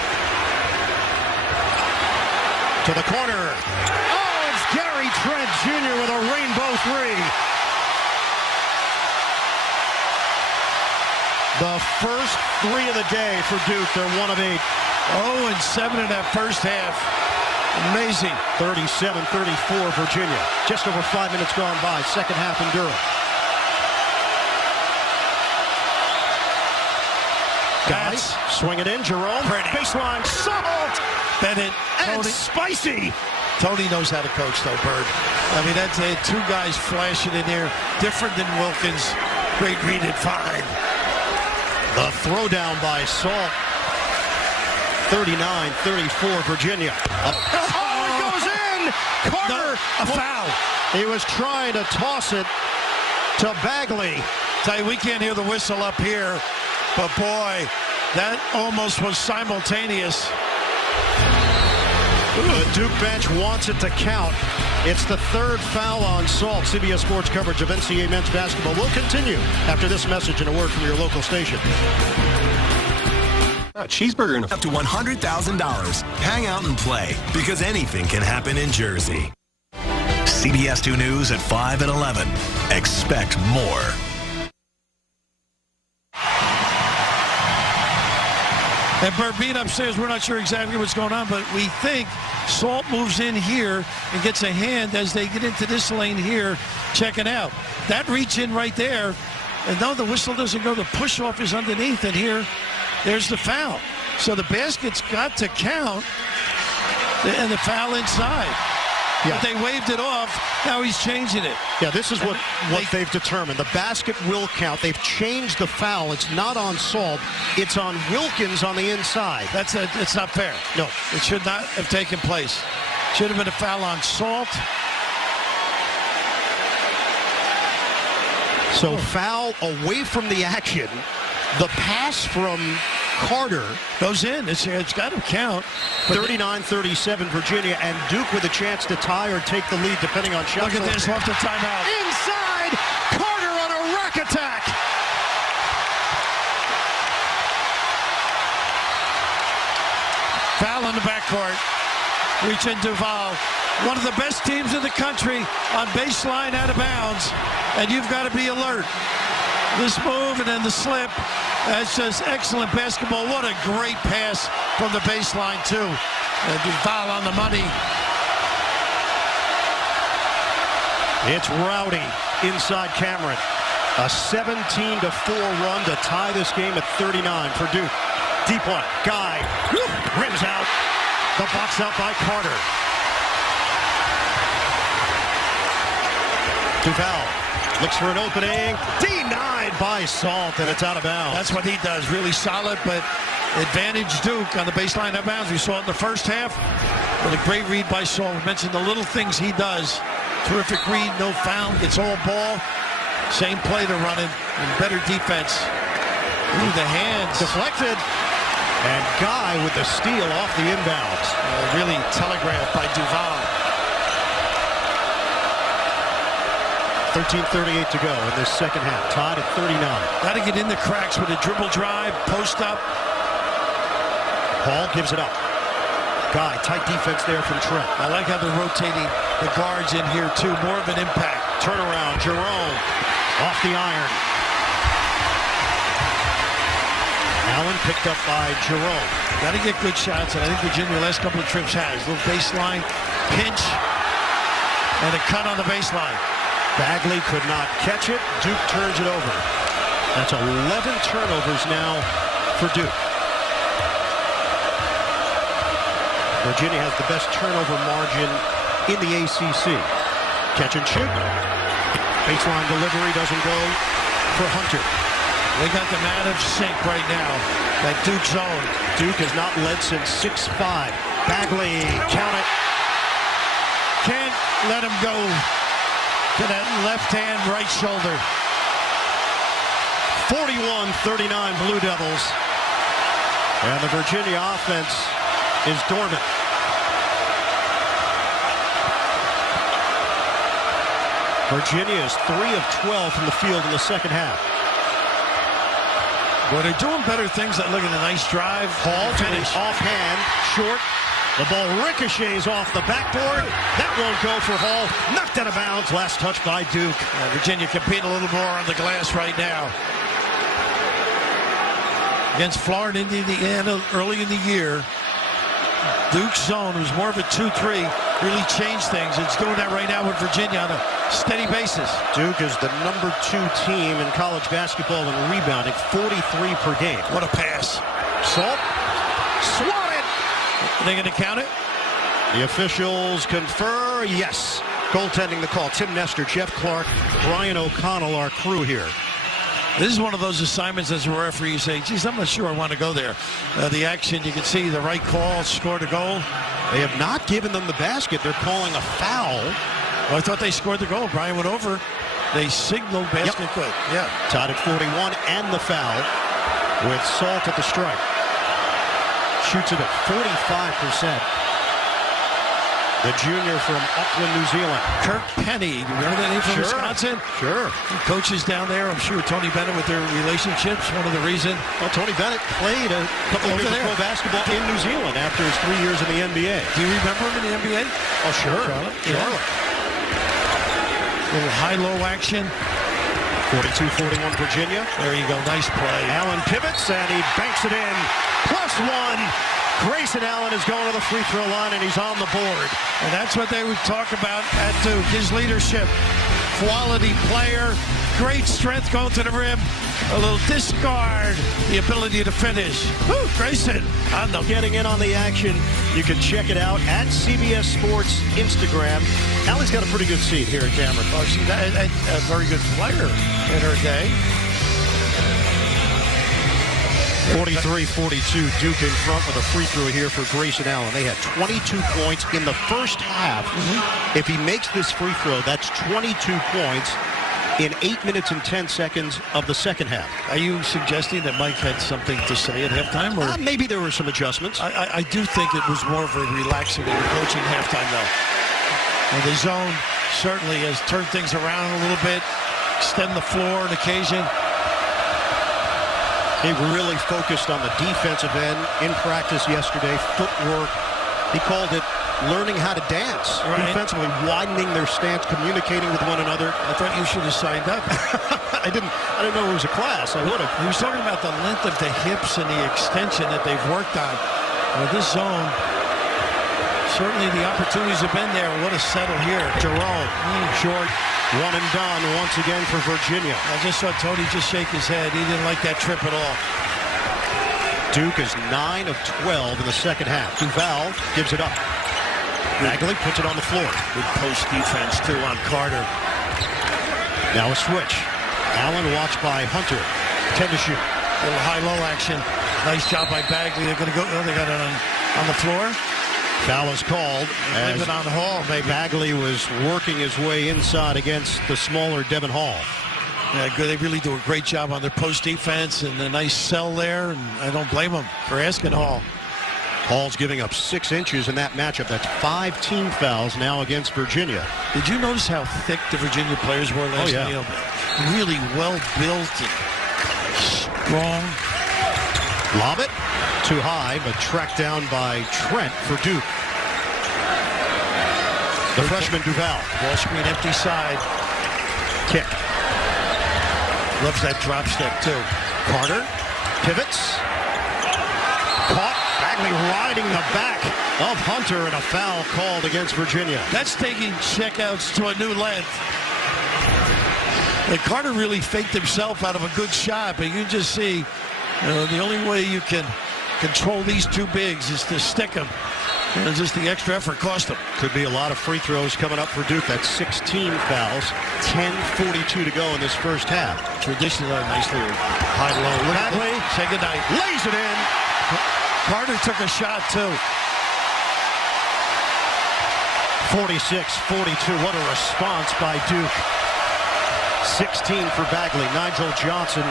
To the corner. Oh, it's Gary Trent Jr. with a rainbow 3. The first 3 of the day for Duke. They're 1 of 8. 0-7 in that first half. Amazing. 37-34 Virginia. Just over 5 minutes gone by. Second half in Durham. Guys, swing it in. Jerome. Pretty. Baseline. Salt. Bennett. And Tony. Spicy. Tony knows how to coach, though, Bird. I mean, that's 2 guys flashing in there. Different than Wilkins. Great read at 5. The throwdown by Salt. 39-34 Virginia. It goes in! Carter! A foul. He was trying to toss it to Bagley. Tell you, we can't hear the whistle up here, but boy, that almost was simultaneous. The Duke bench wants it to count. It's the 3rd foul on Salt. CBS Sports coverage of NCAA men's basketball will continue after this message and a word from your local station. A cheeseburger and up to $100,000. Hang out and play, because anything can happen in Jersey. CBS 2 News at 5 and 11. Expect more. And Bird, being upstairs, we're not sure exactly what's going on, but we think Salt moves in here and gets a hand as they get into this lane here, checking out. That reach in right there, and no, the whistle doesn't go. The push-off is underneath, and here, there's the foul. So the basket's got to count, and the foul inside. Yeah. But they waved it off. Now he's changing it. Yeah, this is what they've determined. The basket will count. They've changed the foul. It's not on Salt. It's on Wilkins on the inside. It's not fair. No, it should not have taken place. Should have been a foul on Salt. So foul away from the action. The pass from Carter goes in. It's got to count. 39-37 Virginia, and Duke with a chance to tie or take the lead depending on shots. Look at this off the timeout. Inside, Carter on a rack attack. Foul in the backcourt. Reach in Duval. One of the best teams in the country on baseline out of bounds, and you've got to be alert. This move and then the slip. That's just excellent basketball. What a great pass from the baseline, too. And Duval on the money. It's Rowdy inside Cameron. A 17-4 run to tie this game at 39 for Duke. Deep one. Guy rims out. The box out by Carter. Duval looks for an opening. Denied by Salt, and it's out of bounds. That's what he does. Really solid, but advantage Duke on the baseline out of bounds. We saw it in the first half. But a great read by Salt. We mentioned the little things he does. Terrific read, no foul, gets all ball. Same play to run it, and better defense. Ooh, the hands. Deflected. And Guy with the steal off the inbounds. Really telegraphed by Duval. 13:38 to go in this second half. Tied at 39. Got to get in the cracks with a dribble drive, post up. Hall gives it up. Guy, tight defense there from Trent. I like how they're rotating the guards in here, too. More of an impact. Turnaround, Jerome off the iron. Allen picked up by Jerome. Got to get good shots, and I think Virginia last couple of trips has. A little baseline, pinch, and a cut on the baseline. Bagley could not catch it. Duke turns it over. That's 11 turnovers now for Duke. Virginia has the best turnover margin in the ACC. Catch and shoot. Baseline delivery doesn't go for Hunter. They got them out of sync right now. That Duke zone. Duke has not led since 6-5. Bagley, count it. Can't let him go to that left hand, right shoulder. 41-39 Blue Devils. And the Virginia offense is dormant. Virginia is 3 of 12 from the field in the second half. Boy, they're doing better things. Look at the nice drive. Hall finish offhand, short. The ball ricochets off the backboard. That won't go for Hall. Knocked out of bounds. Last touch by Duke. Virginia competing a little more on the glass right now. against Florida and Indiana early in the year. Duke's zone was more of a 2-3, really changed things. It's doing that right now with Virginia on a steady basis. Duke is the number 2 team in college basketball in rebounding, 43 per game. What a pass. Salt, swatted. Are they going to count it? The officials confer, yes. Goaltending the call. Tim Nestor, Jeff Clark, Brian O'Connell, our crew here. This is one of those assignments as a referee you say, geez, I'm not sure I want to go there. The action, you can see the right call, scored a goal. They have not given them the basket. They're calling a foul. Well, I thought they scored the goal. Brian went over. They signaled basket good. Yeah. Tied at 41 and the foul with Salt at the strike. Shoots it at 45%. The junior from Auckland, New Zealand. Kirk Penny. You remember that name from Wisconsin? Sure. The coaches down there, I'm sure Tony Bennett with their relationships, one of the reasons. Well, Tony Bennett played a couple of years of pro basketball in New Zealand after his 3 years in the NBA. Do you remember him in the NBA? Oh, sure. Charlotte. Little high-low action. 42-41 Virginia. There you go. Nice play. Allen pivots, and he banks it in. +1. Grayson Allen is going to the free throw line, and he's on the board. And that's what they would talk about at Duke, his leadership. Quality player, great strength going to the rim, a little discard, the ability to finish. Woo, Grayson. Getting in on the action. You can check it out at CBS Sports Instagram. Allie's got a pretty good seat here at Cameron. Oh, she's a very good player in her day. 43-42, Duke in front with a free throw here for Grayson Allen. They had 22 points in the first half. If he makes this free throw, that's 22 points in 8 minutes and 10 seconds of the second half. Are you suggesting that Mike had something to say at halftime? Or? Maybe there were some adjustments. I do think it was more of a relaxing and approaching halftime, though. And the zone certainly has turned things around a little bit, extend the floor on occasion. He really focused on the defensive end in practice yesterday, footwork. He called it learning how to dance. Right. Defensively, widening their stance, communicating with one another. I thought you should have signed up. I didn't know it was a class. I would have. He was talking about the length of the hips and the extension that they've worked on. Well, this zone, certainly the opportunities have been there. What a settle here. Jerome, short. One and done once again for Virginia. I just saw Tony just shake his head. He didn't like that trip at all. Duke is 9 of 12 in the second half. Duval gives it up. Bagley puts it on the floor. Good post defense, too, on Carter. Now a switch. Allen watched by Hunter. 10 to shoot. Little high-low action. Nice job by Bagley. They're going to go. Oh, they got it on the floor. Foul is called. Leave it on Hall, maybe. Bagley was working his way inside against the smaller Devin Hall. Yeah, good. They really do a great job on their post defense and a nice sell there, and I don't blame them for asking Hall. Hall's giving up 6 inches in that matchup. That's 5 team fouls now against Virginia. Did you notice how thick the Virginia players were last night? Oh, yeah. Really well built and strong. Lob it. Too high, but tracked down by Trent for Duke. The freshman Duval. Ball screen, empty side. Kick. Loves that drop step, too. Carter pivots. Caught. Bagley riding the back of Hunter, and a foul called against Virginia. That's taking checkouts to a new length. And Carter really faked himself out of a good shot, but you can just see the only way you can control these two bigs is to stick them. And just the extra effort cost them. Could be a lot of free throws coming up for Duke. That's 16 fouls. 10:42 to go in this first half. Traditionally, nicely high-low. Bagley, say goodnight. Lays it in. Carter took a shot, too. 46-42. What a response by Duke. 16 for Bagley. Nigel Johnson,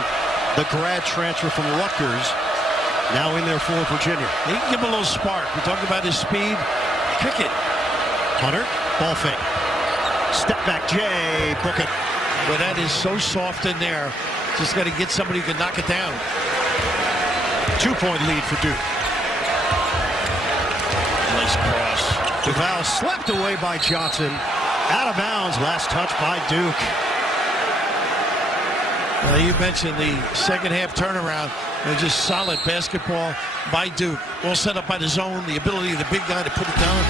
the grad transfer from Rutgers, now in there for Virginia. He can give him a little spark. We talked about his speed. Kick it. Hunter, ball fake. Step back, Jay, book it. But that is so soft in there. Just got to get somebody who can knock it down. 2-point lead for Duke. Nice cross. Duval slapped away by Johnson. Out of bounds. Last touch by Duke. You mentioned the second half turnaround. Just solid basketball by Duke. All set up by the zone. The ability of the big guy to put it down.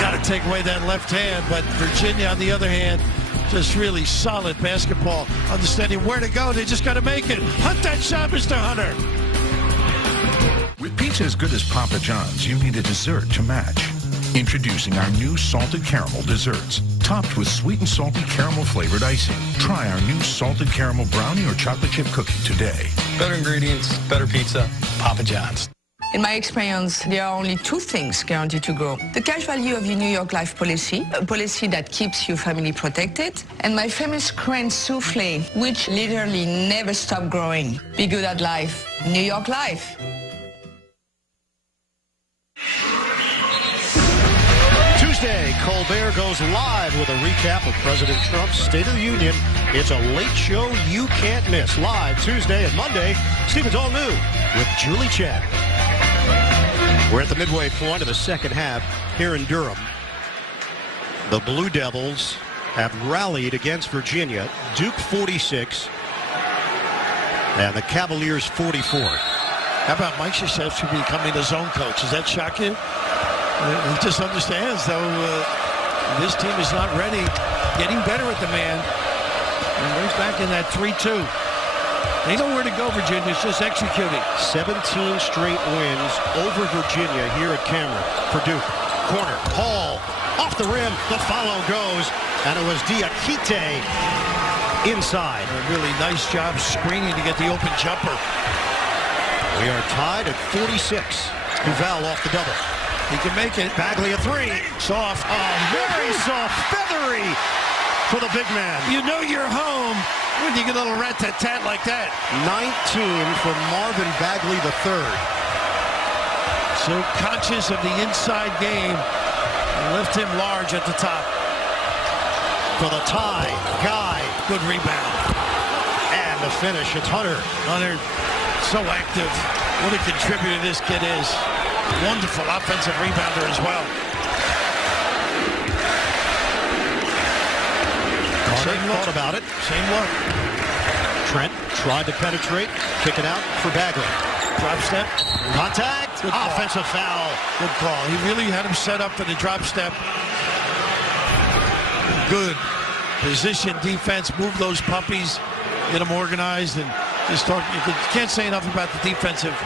Got to take away that left hand. But Virginia, on the other hand, just really solid basketball. Understanding where to go. They just got to make it. Hunt that shot, Mr. Hunter. With pizza as good as Papa John's, you need a dessert to match. Introducing our new salted caramel desserts, topped with sweet and salty caramel flavored icing. Try our new salted caramel brownie or chocolate chip cookie today. Better ingredients, better pizza, Papa John's. In my experience, there are only two things guaranteed to grow. The cash value of your New York Life policy, a policy that keeps your family protected, and my famous Crane souffle, which literally never stops growing. Be good at life. New York Life. Tuesday, Colbert goes live with a recap of President Trump's State of the Union. It's a late show you can't miss. Live Tuesday and Monday, Stephen's All New with Julie Chen. We're at the midway point of the second half here in Durham. The Blue Devils have rallied against Virginia. Duke 46 and the Cavaliers 44. How about Mike Krzyzewski becoming his own coach? Does that shock you? He just understands, though, this team is not ready. Getting better at the man. And right back in that 3-2. They know where to go, Virginia. It's just executing. 17 straight wins over Virginia here at Cameron for Duke. Corner. Hall. Off the rim. The follow goes. And it was Diakite inside. A really nice job screening to get the open jumper. We are tied at 46. Duval off the double. He can make it. Bagley a three. Soft. Oh, very soft. Feathery for the big man. You know you're home when you get a little rat-tat-tat like that. 19 for Marvin Bagley III. So conscious of the inside game. And lift him large at the top. For the tie. Guy. Good rebound. And the finish. It's Hunter. Hunter, so active. What a contributor this kid is. Wonderful offensive rebounder as well. Same look. Thought about it. Same look. Trent tried to penetrate. Kick it out for Bagley. Drop step. Contact. Offensive foul. Good call. He really had him set up for the drop step. Good position defense. Move those puppies. Get them organized and just talk. You can't say enough about the defensive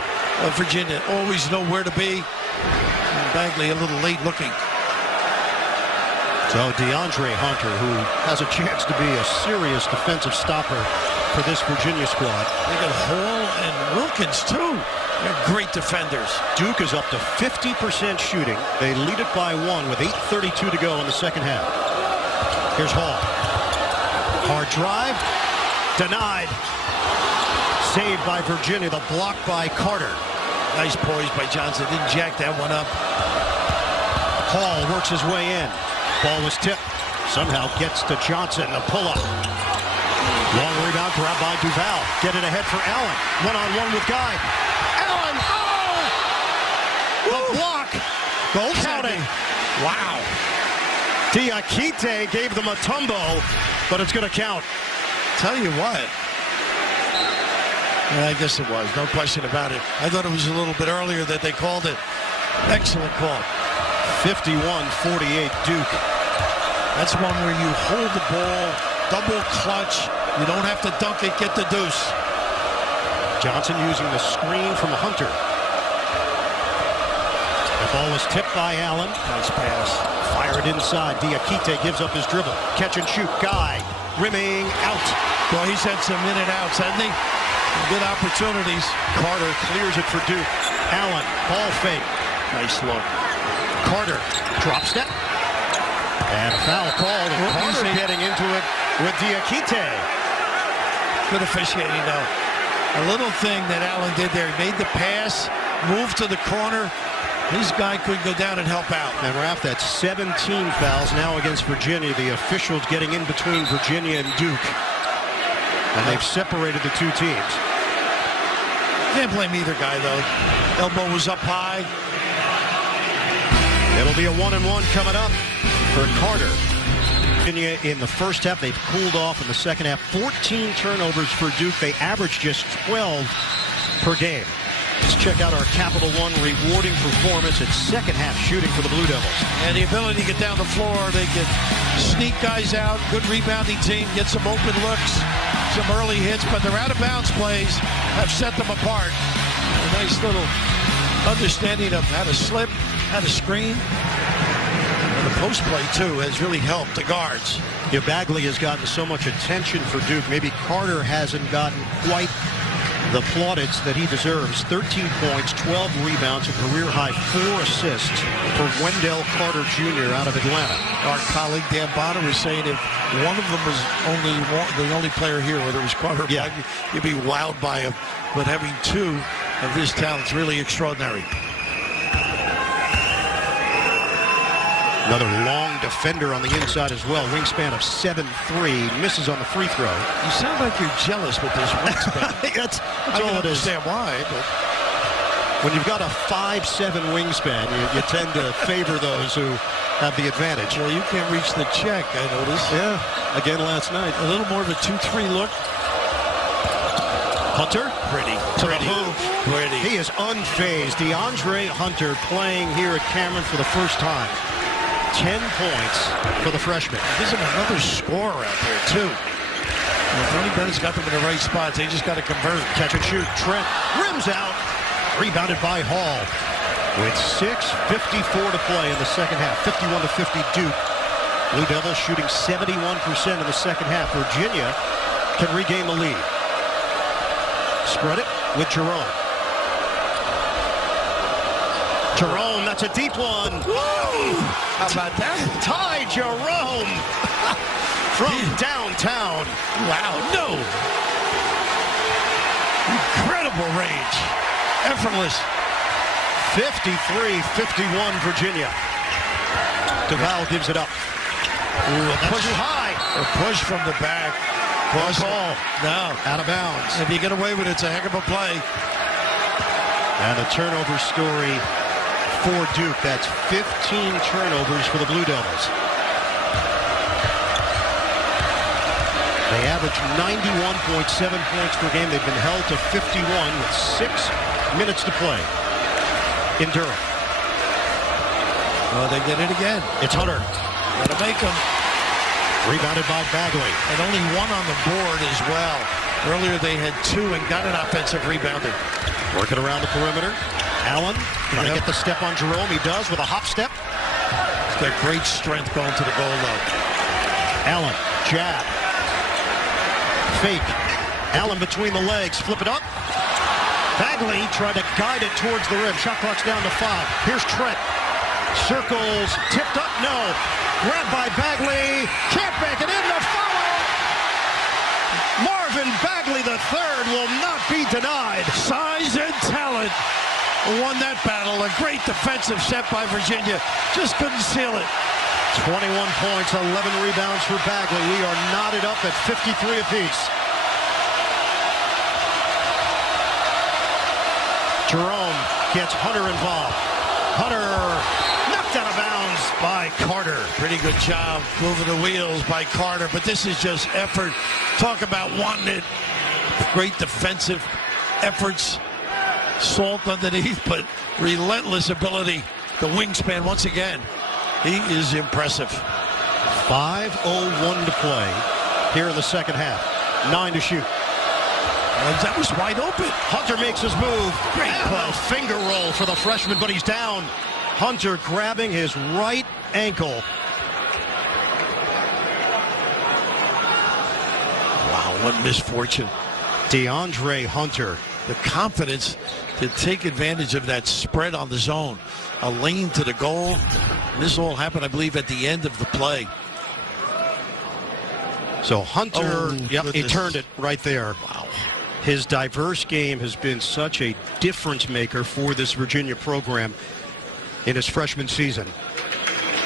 of Virginia. Always know where to be. And Bagley a little late looking. So DeAndre Hunter, who has a chance to be a serious defensive stopper for this Virginia squad. They got Hall and Wilkins too. They're great defenders. Duke is up to 50% shooting. They lead it by one with 8:32 to go in the second half. Here's Hall. Hard drive. Denied. Saved by Virginia. The block by Carter. Nice poise by Johnson. Didn't jack that one up. Hall works his way in. Ball was tipped. Somehow gets to Johnson. The pull-up. Long rebound grabbed by Duval. Get it ahead for Allen. One-on-one with Guy. Allen. Oh! The block. Goal counting. Wow. Diakite gave them a tumbo, but it's going to count. Tell you what. Yeah, I guess it was. No question about it. I thought it was a little bit earlier that they called it. Excellent call. 51-48 Duke. That's one where you hold the ball, double clutch. You don't have to dunk it, get the deuce. Johnson using the screen from Hunter. The ball was tipped by Allen. Nice pass. Fired inside. Diakite gives up his dribble. Catch and shoot. Guy rimming out. Well, he's had some in and outs, hasn't he? Good opportunities. Carter clears it for Duke. Allen, ball fake. Nice look. Carter, drop step. And a foul called. And Carter getting into it with Diakite. Good officiating, though. A little thing that Allen did there. He made the pass, moved to the corner. His guy could go down and help out. And Ralph, that's 17 fouls now against Virginia. The officials getting in between Virginia and Duke. And they've separated the two teams. Can't blame either guy, though. Elbow was up high. It'll be a 1-and-1 coming up for Carter. Virginia in the first half. They've cooled off in the second half. 14 turnovers for Duke. They averaged just 12 per game. Let's check out our Capital One rewarding performance at second half shooting for the Blue Devils. And the ability to get down the floor, they can sneak guys out, good rebounding team, get some open looks, some early hits, but their out-of-bounds plays have set them apart. A nice little understanding of how to slip, how to screen. And the post play, too, has really helped the guards. Yeah, Bagley has gotten so much attention for Duke. Maybe Carter hasn't gotten quite the plaudits that he deserves. 13 points, 12 rebounds, a career-high 4 assists for Wendell Carter Jr. out of Atlanta. Our colleague Dan Bonner was saying if one of them was the only player here, whether it was Carter or Bagley, you'd be wowed by him. But having two of this talent is really extraordinary. Another long defender on the inside as well. Wingspan of 7'3", misses on the free throw. You sound like you're jealous with this wingspan. that's I all it is. Understand why, but when you've got a 5'7" wingspan, you tend to favor those who have the advantage. Well, you can't reach the check, I noticed. Yeah, again last night. A little more of a 2-3 look. Hunter, Pretty. He is unfazed. DeAndre Hunter playing here at Cameron for the first time. 10 points for the freshman. Gives him another scorer out there, too. Well, Tony Bennett's got them in the right spots. They just got to convert. Catch and shoot. Trent rims out. Rebounded by Hall. With 6:54 to play in the second half. 51-50 Duke. Blue Devils shooting 71% in the second half. Virginia can regain the lead. Spread it with Jerome. Jerome, that's a deep one. Woo! How about that? Ty Jerome from downtown. Wow, no. Incredible range. Effortless. 53-51 Virginia. DeVal gives it up. Ooh, Push high. A push from the back. Cross ball. No. Out of bounds. If you get away with it, it's a heck of a play. And a turnover story for Duke. That's 15 turnovers for the Blue Devils. They average 91.7 points per game. They've been held to 51 with 6 minutes to play in Durham. Well, they get it again. It's Hunter. Gotta make them. Rebounded by Bagley. And only one on the board as well. Earlier they had 2 and got an offensive rebounder. Working around the perimeter. Allen trying to get the step on Jerome. He does with a hop step. He's got great strength going to the goal, though. Allen, jab. Fake. Allen between the legs. Flip it up. Bagley tried to guide it towards the rim. Shot clock's down to 5. Here's Trent. Circles. Tipped up. No. Grabbed by Bagley. Can't bank it in. The follow. Marvin Bagley III will not be denied. Size and talent won that battle. A great defensive set by Virginia. Just couldn't seal it. 21 points, 11 rebounds for Bagley. We are knotted up at 53 apiece. Jerome gets Hunter involved. Hunter knocked out of bounds by Carter. Pretty good job moving the wheels by Carter, but this is just effort. Talk about wanting it. Great defensive efforts. Salt underneath, but relentless ability. The wingspan once again. He is impressive. 5:01 to play here in the second half. 9 to shoot. That was wide open. Hunter makes his move. Great play. A finger roll for the freshman, but he's down. Hunter grabbing his right ankle. Wow, what misfortune. DeAndre Hunter. The confidence to take advantage of that spread on the zone. A lane to the goal. And this all happened, I believe, at the end of the play. So Hunter, he goodness. turned it right there. Wow. His diverse game has been such a difference maker for this Virginia program in his freshman season.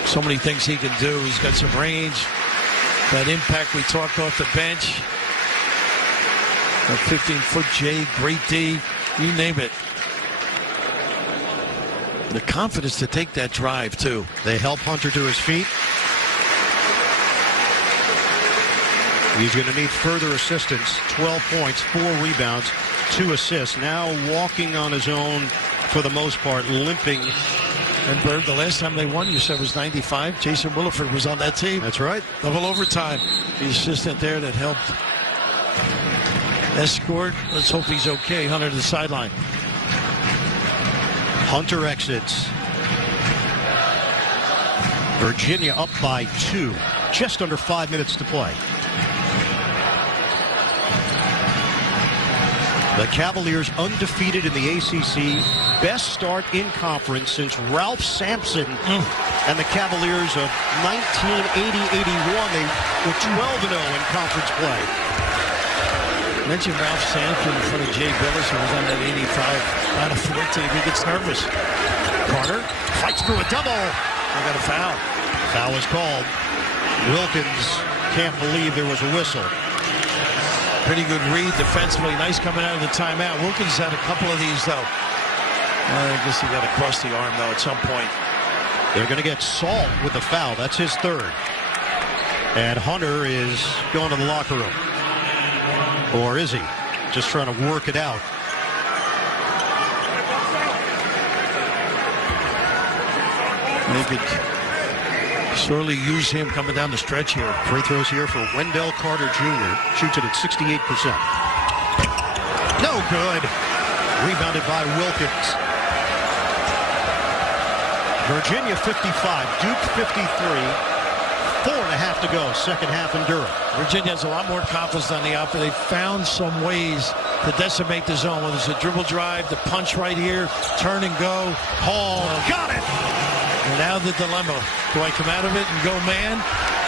So many things he can do. He's got some range. That impact we talked off the bench. A 15-foot J, great D, you name it. The confidence to take that drive, too. They help Hunter to his feet. He's going to need further assistance. 12 points, 4 rebounds, 2 assists. Now walking on his own for the most part, limping. And Berg, the last time they won, you said was 95. Jason Williford was on that team. That's right. Double overtime. The assistant there that helped escort. Let's hope he's okay. Hunter to the sideline. Hunter exits. Virginia up by 2. Just under 5 minutes to play. The Cavaliers undefeated in the ACC. Best start in conference since Ralph Sampson and the Cavaliers of 1980-81. They were 12-0 in conference play. Mentioned Ralph Sampson in front of Jay Billis, who was on that 85 out of 14. He gets nervous. Carter fights through a double. They got a foul. Foul is called. Wilkins can't believe there was a whistle. Pretty good read defensively. Nice coming out of the timeout. Wilkins had a couple of these, though. I guess he got across the arm, though, at some point. They're going to get Salt with the foul. That's his 3rd. And Hunter is going to the locker room. Or is he? Just trying to work it out. They could surely use him coming down the stretch here. Free throws here for Wendell Carter Jr. Shoots it at 68%. No good. Rebounded by Wilkins. Virginia 55, Duke 53. 4.5 to go, second half in Durham. Virginia has a lot more confidence on the outfit. They found some ways to decimate the zone. Whether it's a dribble drive, the punch right here, turn and go. Hall Got it. And now the dilemma. Do I come out of it and go man?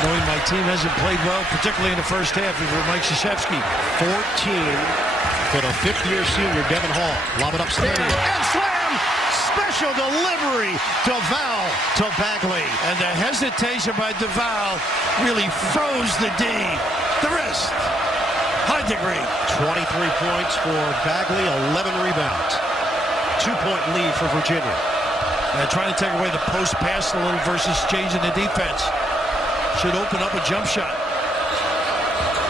Knowing my team hasn't played well, particularly in the first half, if you're Mike Krzyzewski. 14 for the 5th-year senior, Devin Hall. Lob it upstairs. And slam! Special delivery. Duval to Bagley. And the hesitation by Duval really froze the D. The rest. High degree. 23 points for Bagley, 11 rebounds. 2-point lead for Virginia. Trying to take away the post pass a little versus changing the defense. Should open up a jump shot.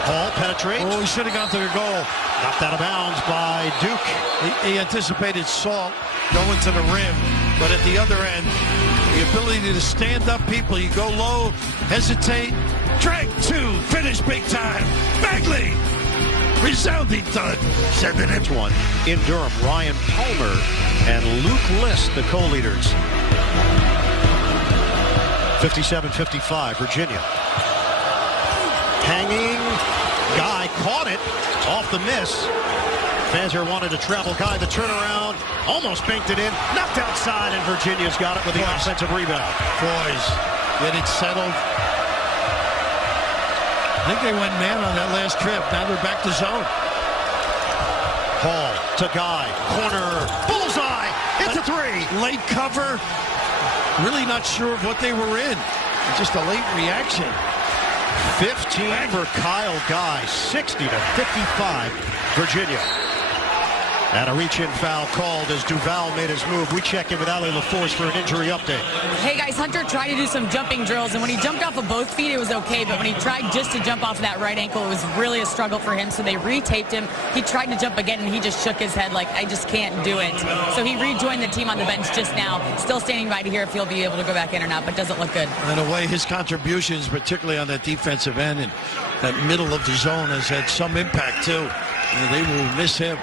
Hall penetrates. Oh, he should have gone to the goal. Knocked out of bounds by Duke. He anticipated Salt going to the rim, but at the other end, the ability to stand up people. You go low, hesitate, drag 2, finish big time. Bagley! Resounding thud. 7-1 in Durham. Ryan Palmer and Luke List, the co-leaders. 57-55, Virginia. Hanging. Guy caught it off the miss. Fanzer wanted to travel. Guy, the turnaround. Almost banked it in. Knocked outside, and Virginia's got it with the offensive rebound. Boys, get it settled. I think they went man on that last trip. Now they're back to zone. Hall to Guy. Corner. Bullseye. It's a 3. Late cover. Really not sure of what they were in. Just a late reaction. 15 for Kyle Guy. 60-55, Virginia. And a reach-in foul called as Duval made his move. We check in with Ali LaForce for an injury update. Hey, guys, Hunter tried to do some jumping drills, and when he jumped off of both feet, it was okay, but when he tried just to jump off that right ankle, it was really a struggle for him, so they retaped him. He tried to jump again, and he just shook his head like, I just can't do it. So he rejoined the team on the bench just now, still standing by to hear if he'll be able to go back in or not, but doesn't look good. In a way, his contributions, particularly on that defensive end and that middle of the zone, has had some impact, too. And they will miss him.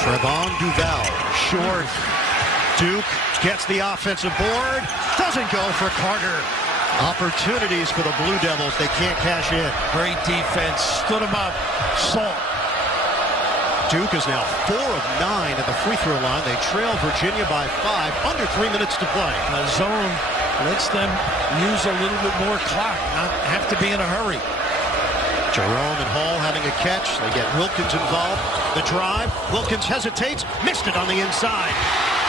Trevon Duval, short. Duke gets the offensive board. Doesn't go for Carter. Opportunities for the Blue Devils. They can't cash in. Great defense. Stood him up. Salt. Duke is now 4 of 9 at the free throw line. They trail Virginia by 5. Under 3 minutes to play. The zone lets them use a little bit more clock. Not have to be in a hurry. Jerome and Hall having a catch. They get Wilkins involved. The drive. Wilkins hesitates. Missed it on the inside.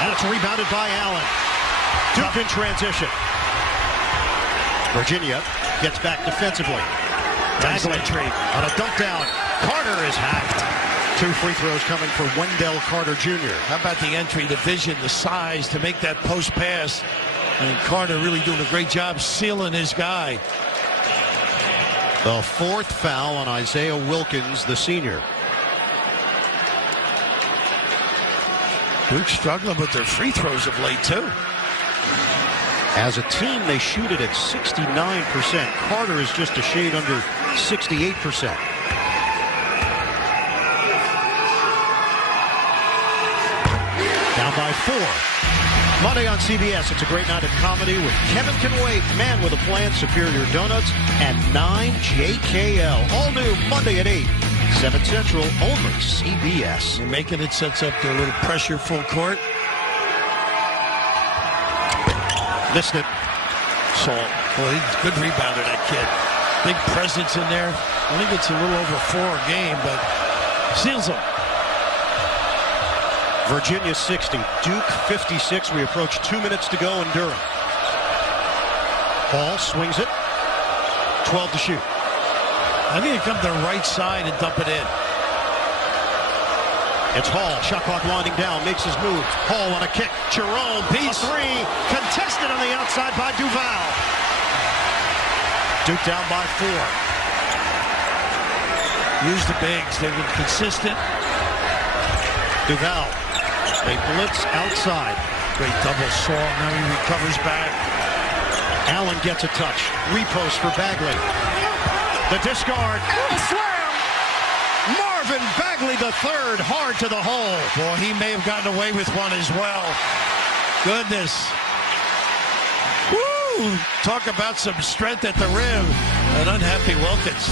And it's rebounded by Allen. Duke in transition. Virginia gets back defensively. Bagley on a dunk down. Carter is hacked. 2 free throws coming for Wendell Carter Jr. How about the entry, the vision, the size to make that post pass? And Carter really doing a great job sealing his guy. The fourth foul on Isaiah Wilkins, the senior. Duke struggling with their free throws of late, too. As a team, they shoot it at 69%. Carter is just a shade under 68%. Down by 4. Monday on CBS, it's a great night of comedy with Kevin Can Wait, Man with a Plan, Superior Donuts, at 9 JKL. All new Monday at 8, 7 Central, only CBS. They're making it, sets up their little pressure full court. Missed it. Salt. Well, he's a good rebounder, that kid. Big presence in there. Only gets a little over 4 a game, but seals them. Virginia 60, Duke 56. We approach 2 minutes to go in Durham. Hall swings it. 12 to shoot. I think he comes to the right side and dump it in. It's Hall. Shot clock winding down. Makes his move. Hall on a kick. Jerome. Piece. A 3. Contested on the outside by Duval. Duke down by 4. Use the bigs. They've been consistent. Duval. They blitz outside. Great double saw. Now he recovers back. Allen gets a touch. Repost for Bagley. The discard. And the slam. Marvin Bagley III, hard to the hole. Boy, he may have gotten away with one as well. Goodness. Woo! Talk about some strength at the rim. An unhappy Wilkins.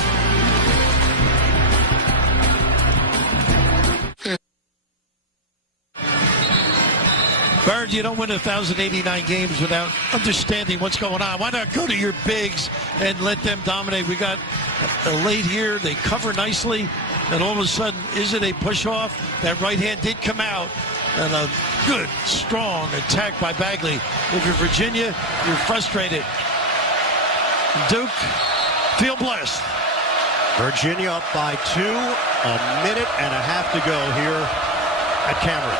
Bird, you don't win 1,089 games without understanding what's going on. Why not go to your bigs and let them dominate? We got a late here. They cover nicely. And all of a sudden, is it a push-off? That right hand did come out. And a good, strong attack by Bagley. If you're Virginia, you're frustrated. Duke, feel blessed. Virginia up by 2. A minute and a half to go here at Cameron.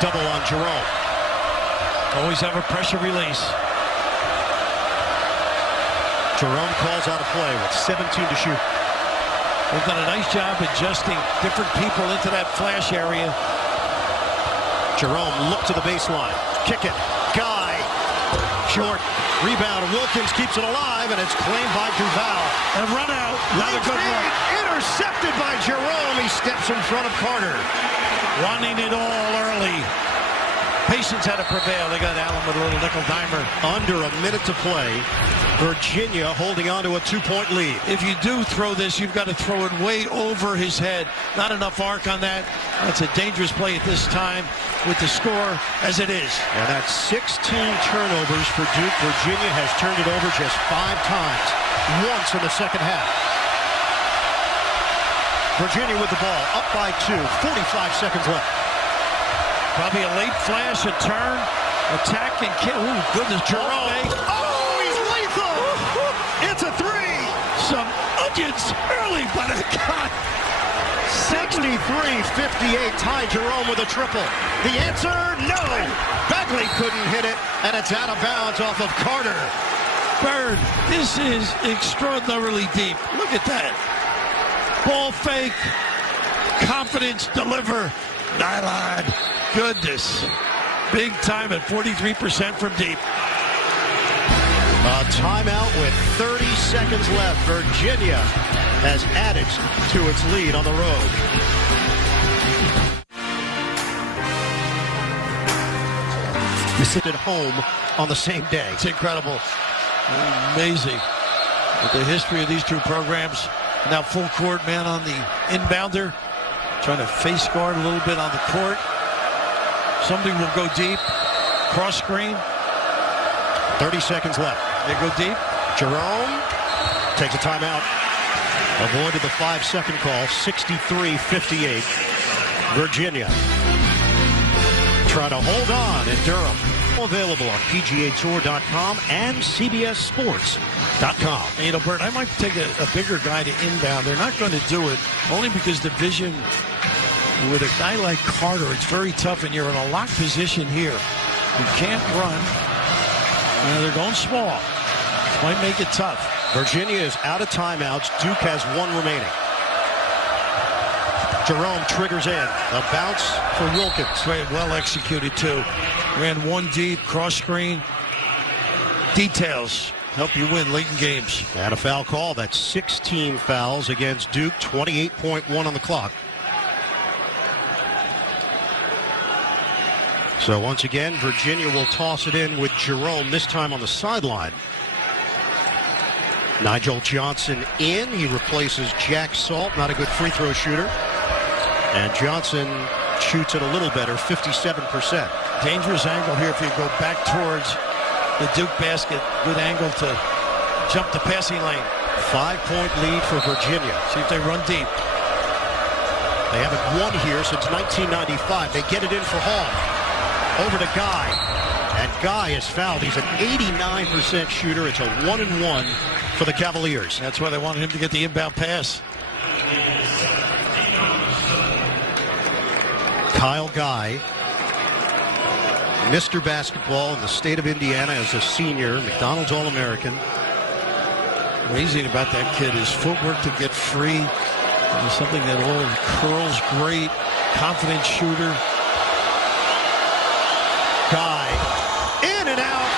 Double on Jerome. Always have a pressure release. Jerome calls out a play with 17 to shoot. They've done a nice job adjusting different people into that flash area. Jerome look to the baseline. Kick it. Guy. Short. Rebound. Wilkins keeps it alive, and it's claimed by Duval. And run out. Not a good one. Intercepted by Jerome. He steps in front of Carter. Wanting it all early. Patience had to prevail. They got Allen with a little nickel dimer. Under a minute to play. Virginia holding on to a 2-point lead. If you do throw this, you've got to throw it way over his head. Not enough arc on that. That's a dangerous play at this time with the score as it is. And that's 16 turnovers for Duke. Virginia has turned it over just 5 times. Once in the second half. Virginia with the ball, up by 2, 45 seconds left. Probably a late flash, a turn, attack, and kill. Ooh, goodness, Jerome. Oh, he's lethal! It's a 3! Some onions early, but a guy. 63-58, Ty Jerome with a triple. The answer, no! Bagley couldn't hit it, and it's out of bounds off of Carter. Bird, this is extraordinarily deep. Look at that. Ball fake, confidence, deliver, nylon, goodness. Big time at 43% from deep. A timeout with 30 seconds left. Virginia has added to its lead on the road. We sit at home on the same day. It's incredible. Amazing. With the history of these two programs. Now full court, man on the inbounder. Trying to face guard a little bit on the court. Somebody will go deep. Cross screen. 30 seconds left. They go deep. Jerome takes a timeout. Avoided the 5-second call. 63-58. Virginia trying to hold on in Durham. Available on PGAtour.com and CBSSports.com. And, you know, Bert, I might take a bigger guy to inbound. They're not going to do it, only because the vision with a guy like Carter, it's very tough, and you're in a locked position here. You can't run. You know, they're going small. Might make it tough. Virginia is out of timeouts. Duke has 1 remaining. Jerome triggers in. A bounce for Wilkins. Great, well executed too. Ran 1 deep, cross screen. Details help you win late in games. And a foul call. That's 16 fouls against Duke. 28.1 on the clock. So once again, Virginia will toss it in with Jerome, this time on the sideline. Nigel Johnson in. He replaces Jack Salt, not a good free throw shooter. And Johnson shoots it a little better, 57%. Dangerous angle here if you go back towards the Duke basket. Good angle to jump the passing lane. 5-point lead for Virginia. See if they run deep. They haven't won here since 1995. They get it in for Hall. Over to Guy. And Guy is fouled. He's an 89% shooter. It's a 1-and-1 for the Cavaliers. That's why they wanted him to get the inbound pass. Kyle Guy, Mr. Basketball in the state of Indiana as a senior, McDonald's All-American. Amazing about that kid, his footwork to get free. There's something that all curls great, confident shooter. Guy, in and out.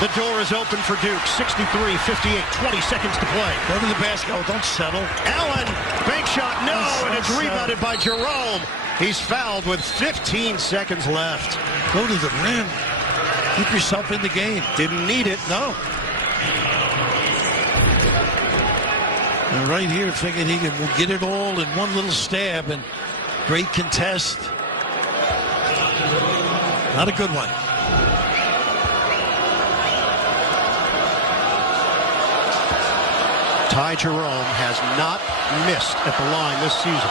The door is open for Duke. 63-58, 20 seconds to play. Go to the basket. Oh, don't settle. Allen, bank shot, no, and it's rebounded by Jerome. He's fouled with 15 seconds left. Go to the rim. Keep yourself in the game. Didn't need it. No. And right here, thinking he will get it all in one little stab, and great contest. Not a good one. Ty Jerome has not missed at the line this season.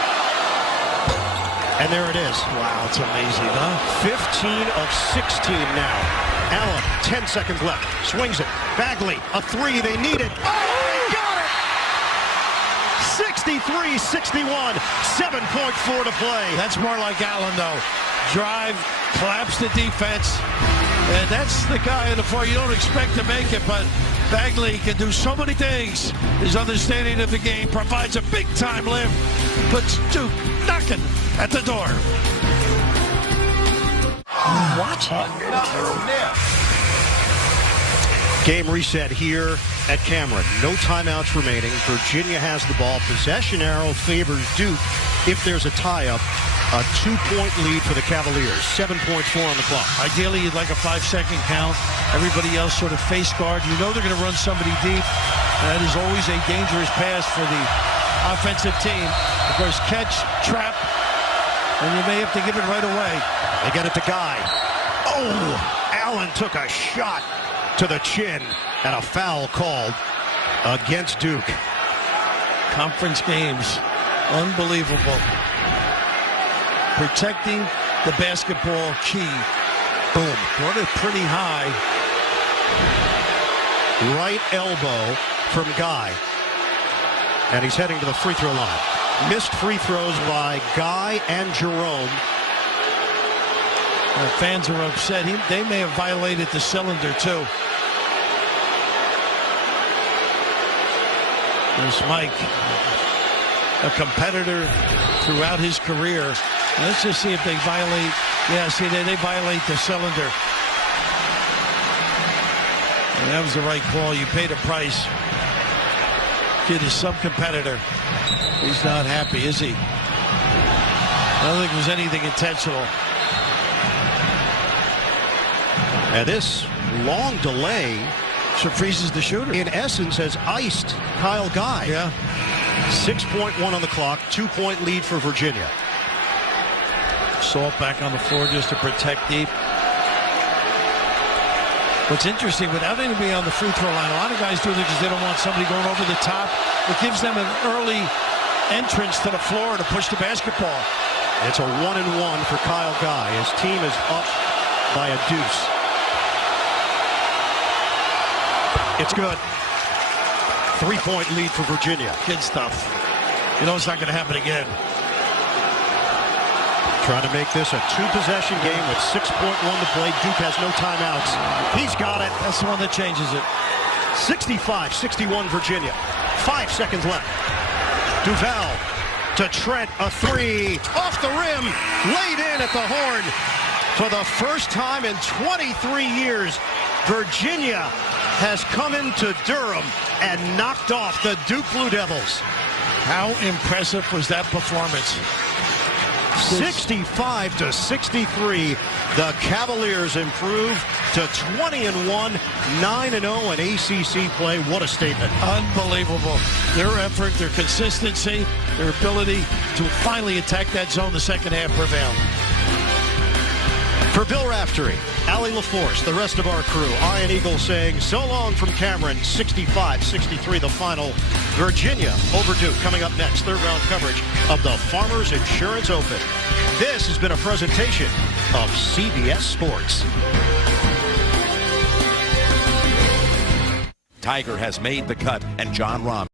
And there it is. Wow, it's amazing, huh? 15 of 16 now. Allen, 10 seconds left. Swings it. Bagley, a 3. They need it. Oh, he got it! 63-61. 7.4 to play. That's more like Allen, though. Drive, collapse the defense. And that's the guy in the floor. You don't expect to make it, but Bagley can do so many things. His understanding of the game provides a big-time lift. Puts Duke knocking at the door. Watch it. Game reset here at Cameron. No timeouts remaining. Virginia has the ball. Possession arrow favors Duke. If there's a tie-up, a 2-point lead for the Cavaliers. 7.4 on the clock. Ideally, you'd like a 5-second count. Everybody else sort of face guard. You know they're going to run somebody deep. That is always a dangerous pass for the offensive team. Of course, catch, trap, and you may have to give it right away. They get it to Guy. Oh, Allen took a shot to the chin, and a foul called against Duke. Conference games, unbelievable. Protecting the basketball key. Boom. Brought it pretty high. Right elbow from Guy. And he's heading to the free throw line. Missed free throws by Guy and Jerome. Fans are upset. They may have violated the cylinder, too. There's Mike, a competitor throughout his career. Let's just see if they violate. Yeah, see, they violate the cylinder. And that was the right call. You paid a price. Kid is some competitor. He's not happy, is he? I don't think it was anything intentional. And this long delay freezes the shooter. In essence, has iced Kyle Guy. Yeah. 6.1 on the clock. 2-point lead for Virginia. Salt back on the floor just to protect deep. What's interesting, without anybody on the free throw line, a lot of guys do it because they don't want somebody going over the top. It gives them an early entrance to the floor to push the basketball. It's a 1-and-1 for Kyle Guy. His team is up by a deuce. It's good. 3-point lead for Virginia. Kid stuff. You know it's not going to happen again. Trying to make this a 2-possession game with 6.1 to play. Duke has no timeouts. He's got it. That's the one that changes it. 65-61 Virginia. 5 seconds left. Duval to Trent, a three, off the rim, laid in at the horn. For the first time in 23 years, Virginia has come into Durham and knocked off the Duke Blue Devils. How impressive was that performance? 65-63, the Cavaliers improve to 20-1, 9-0 in ACC play. What a statement. Unbelievable. Their effort, their consistency, their ability to finally attack that zone the second half prevailed. For Bill Raftery, Allie LaForce, the rest of our crew, Iron Eagle saying so long from Cameron. 65-63 the final. Virginia over Duke. Coming up next, third round coverage of the Farmers Insurance Open. This has been a presentation of CBS Sports. Tiger has made the cut, and John Rahm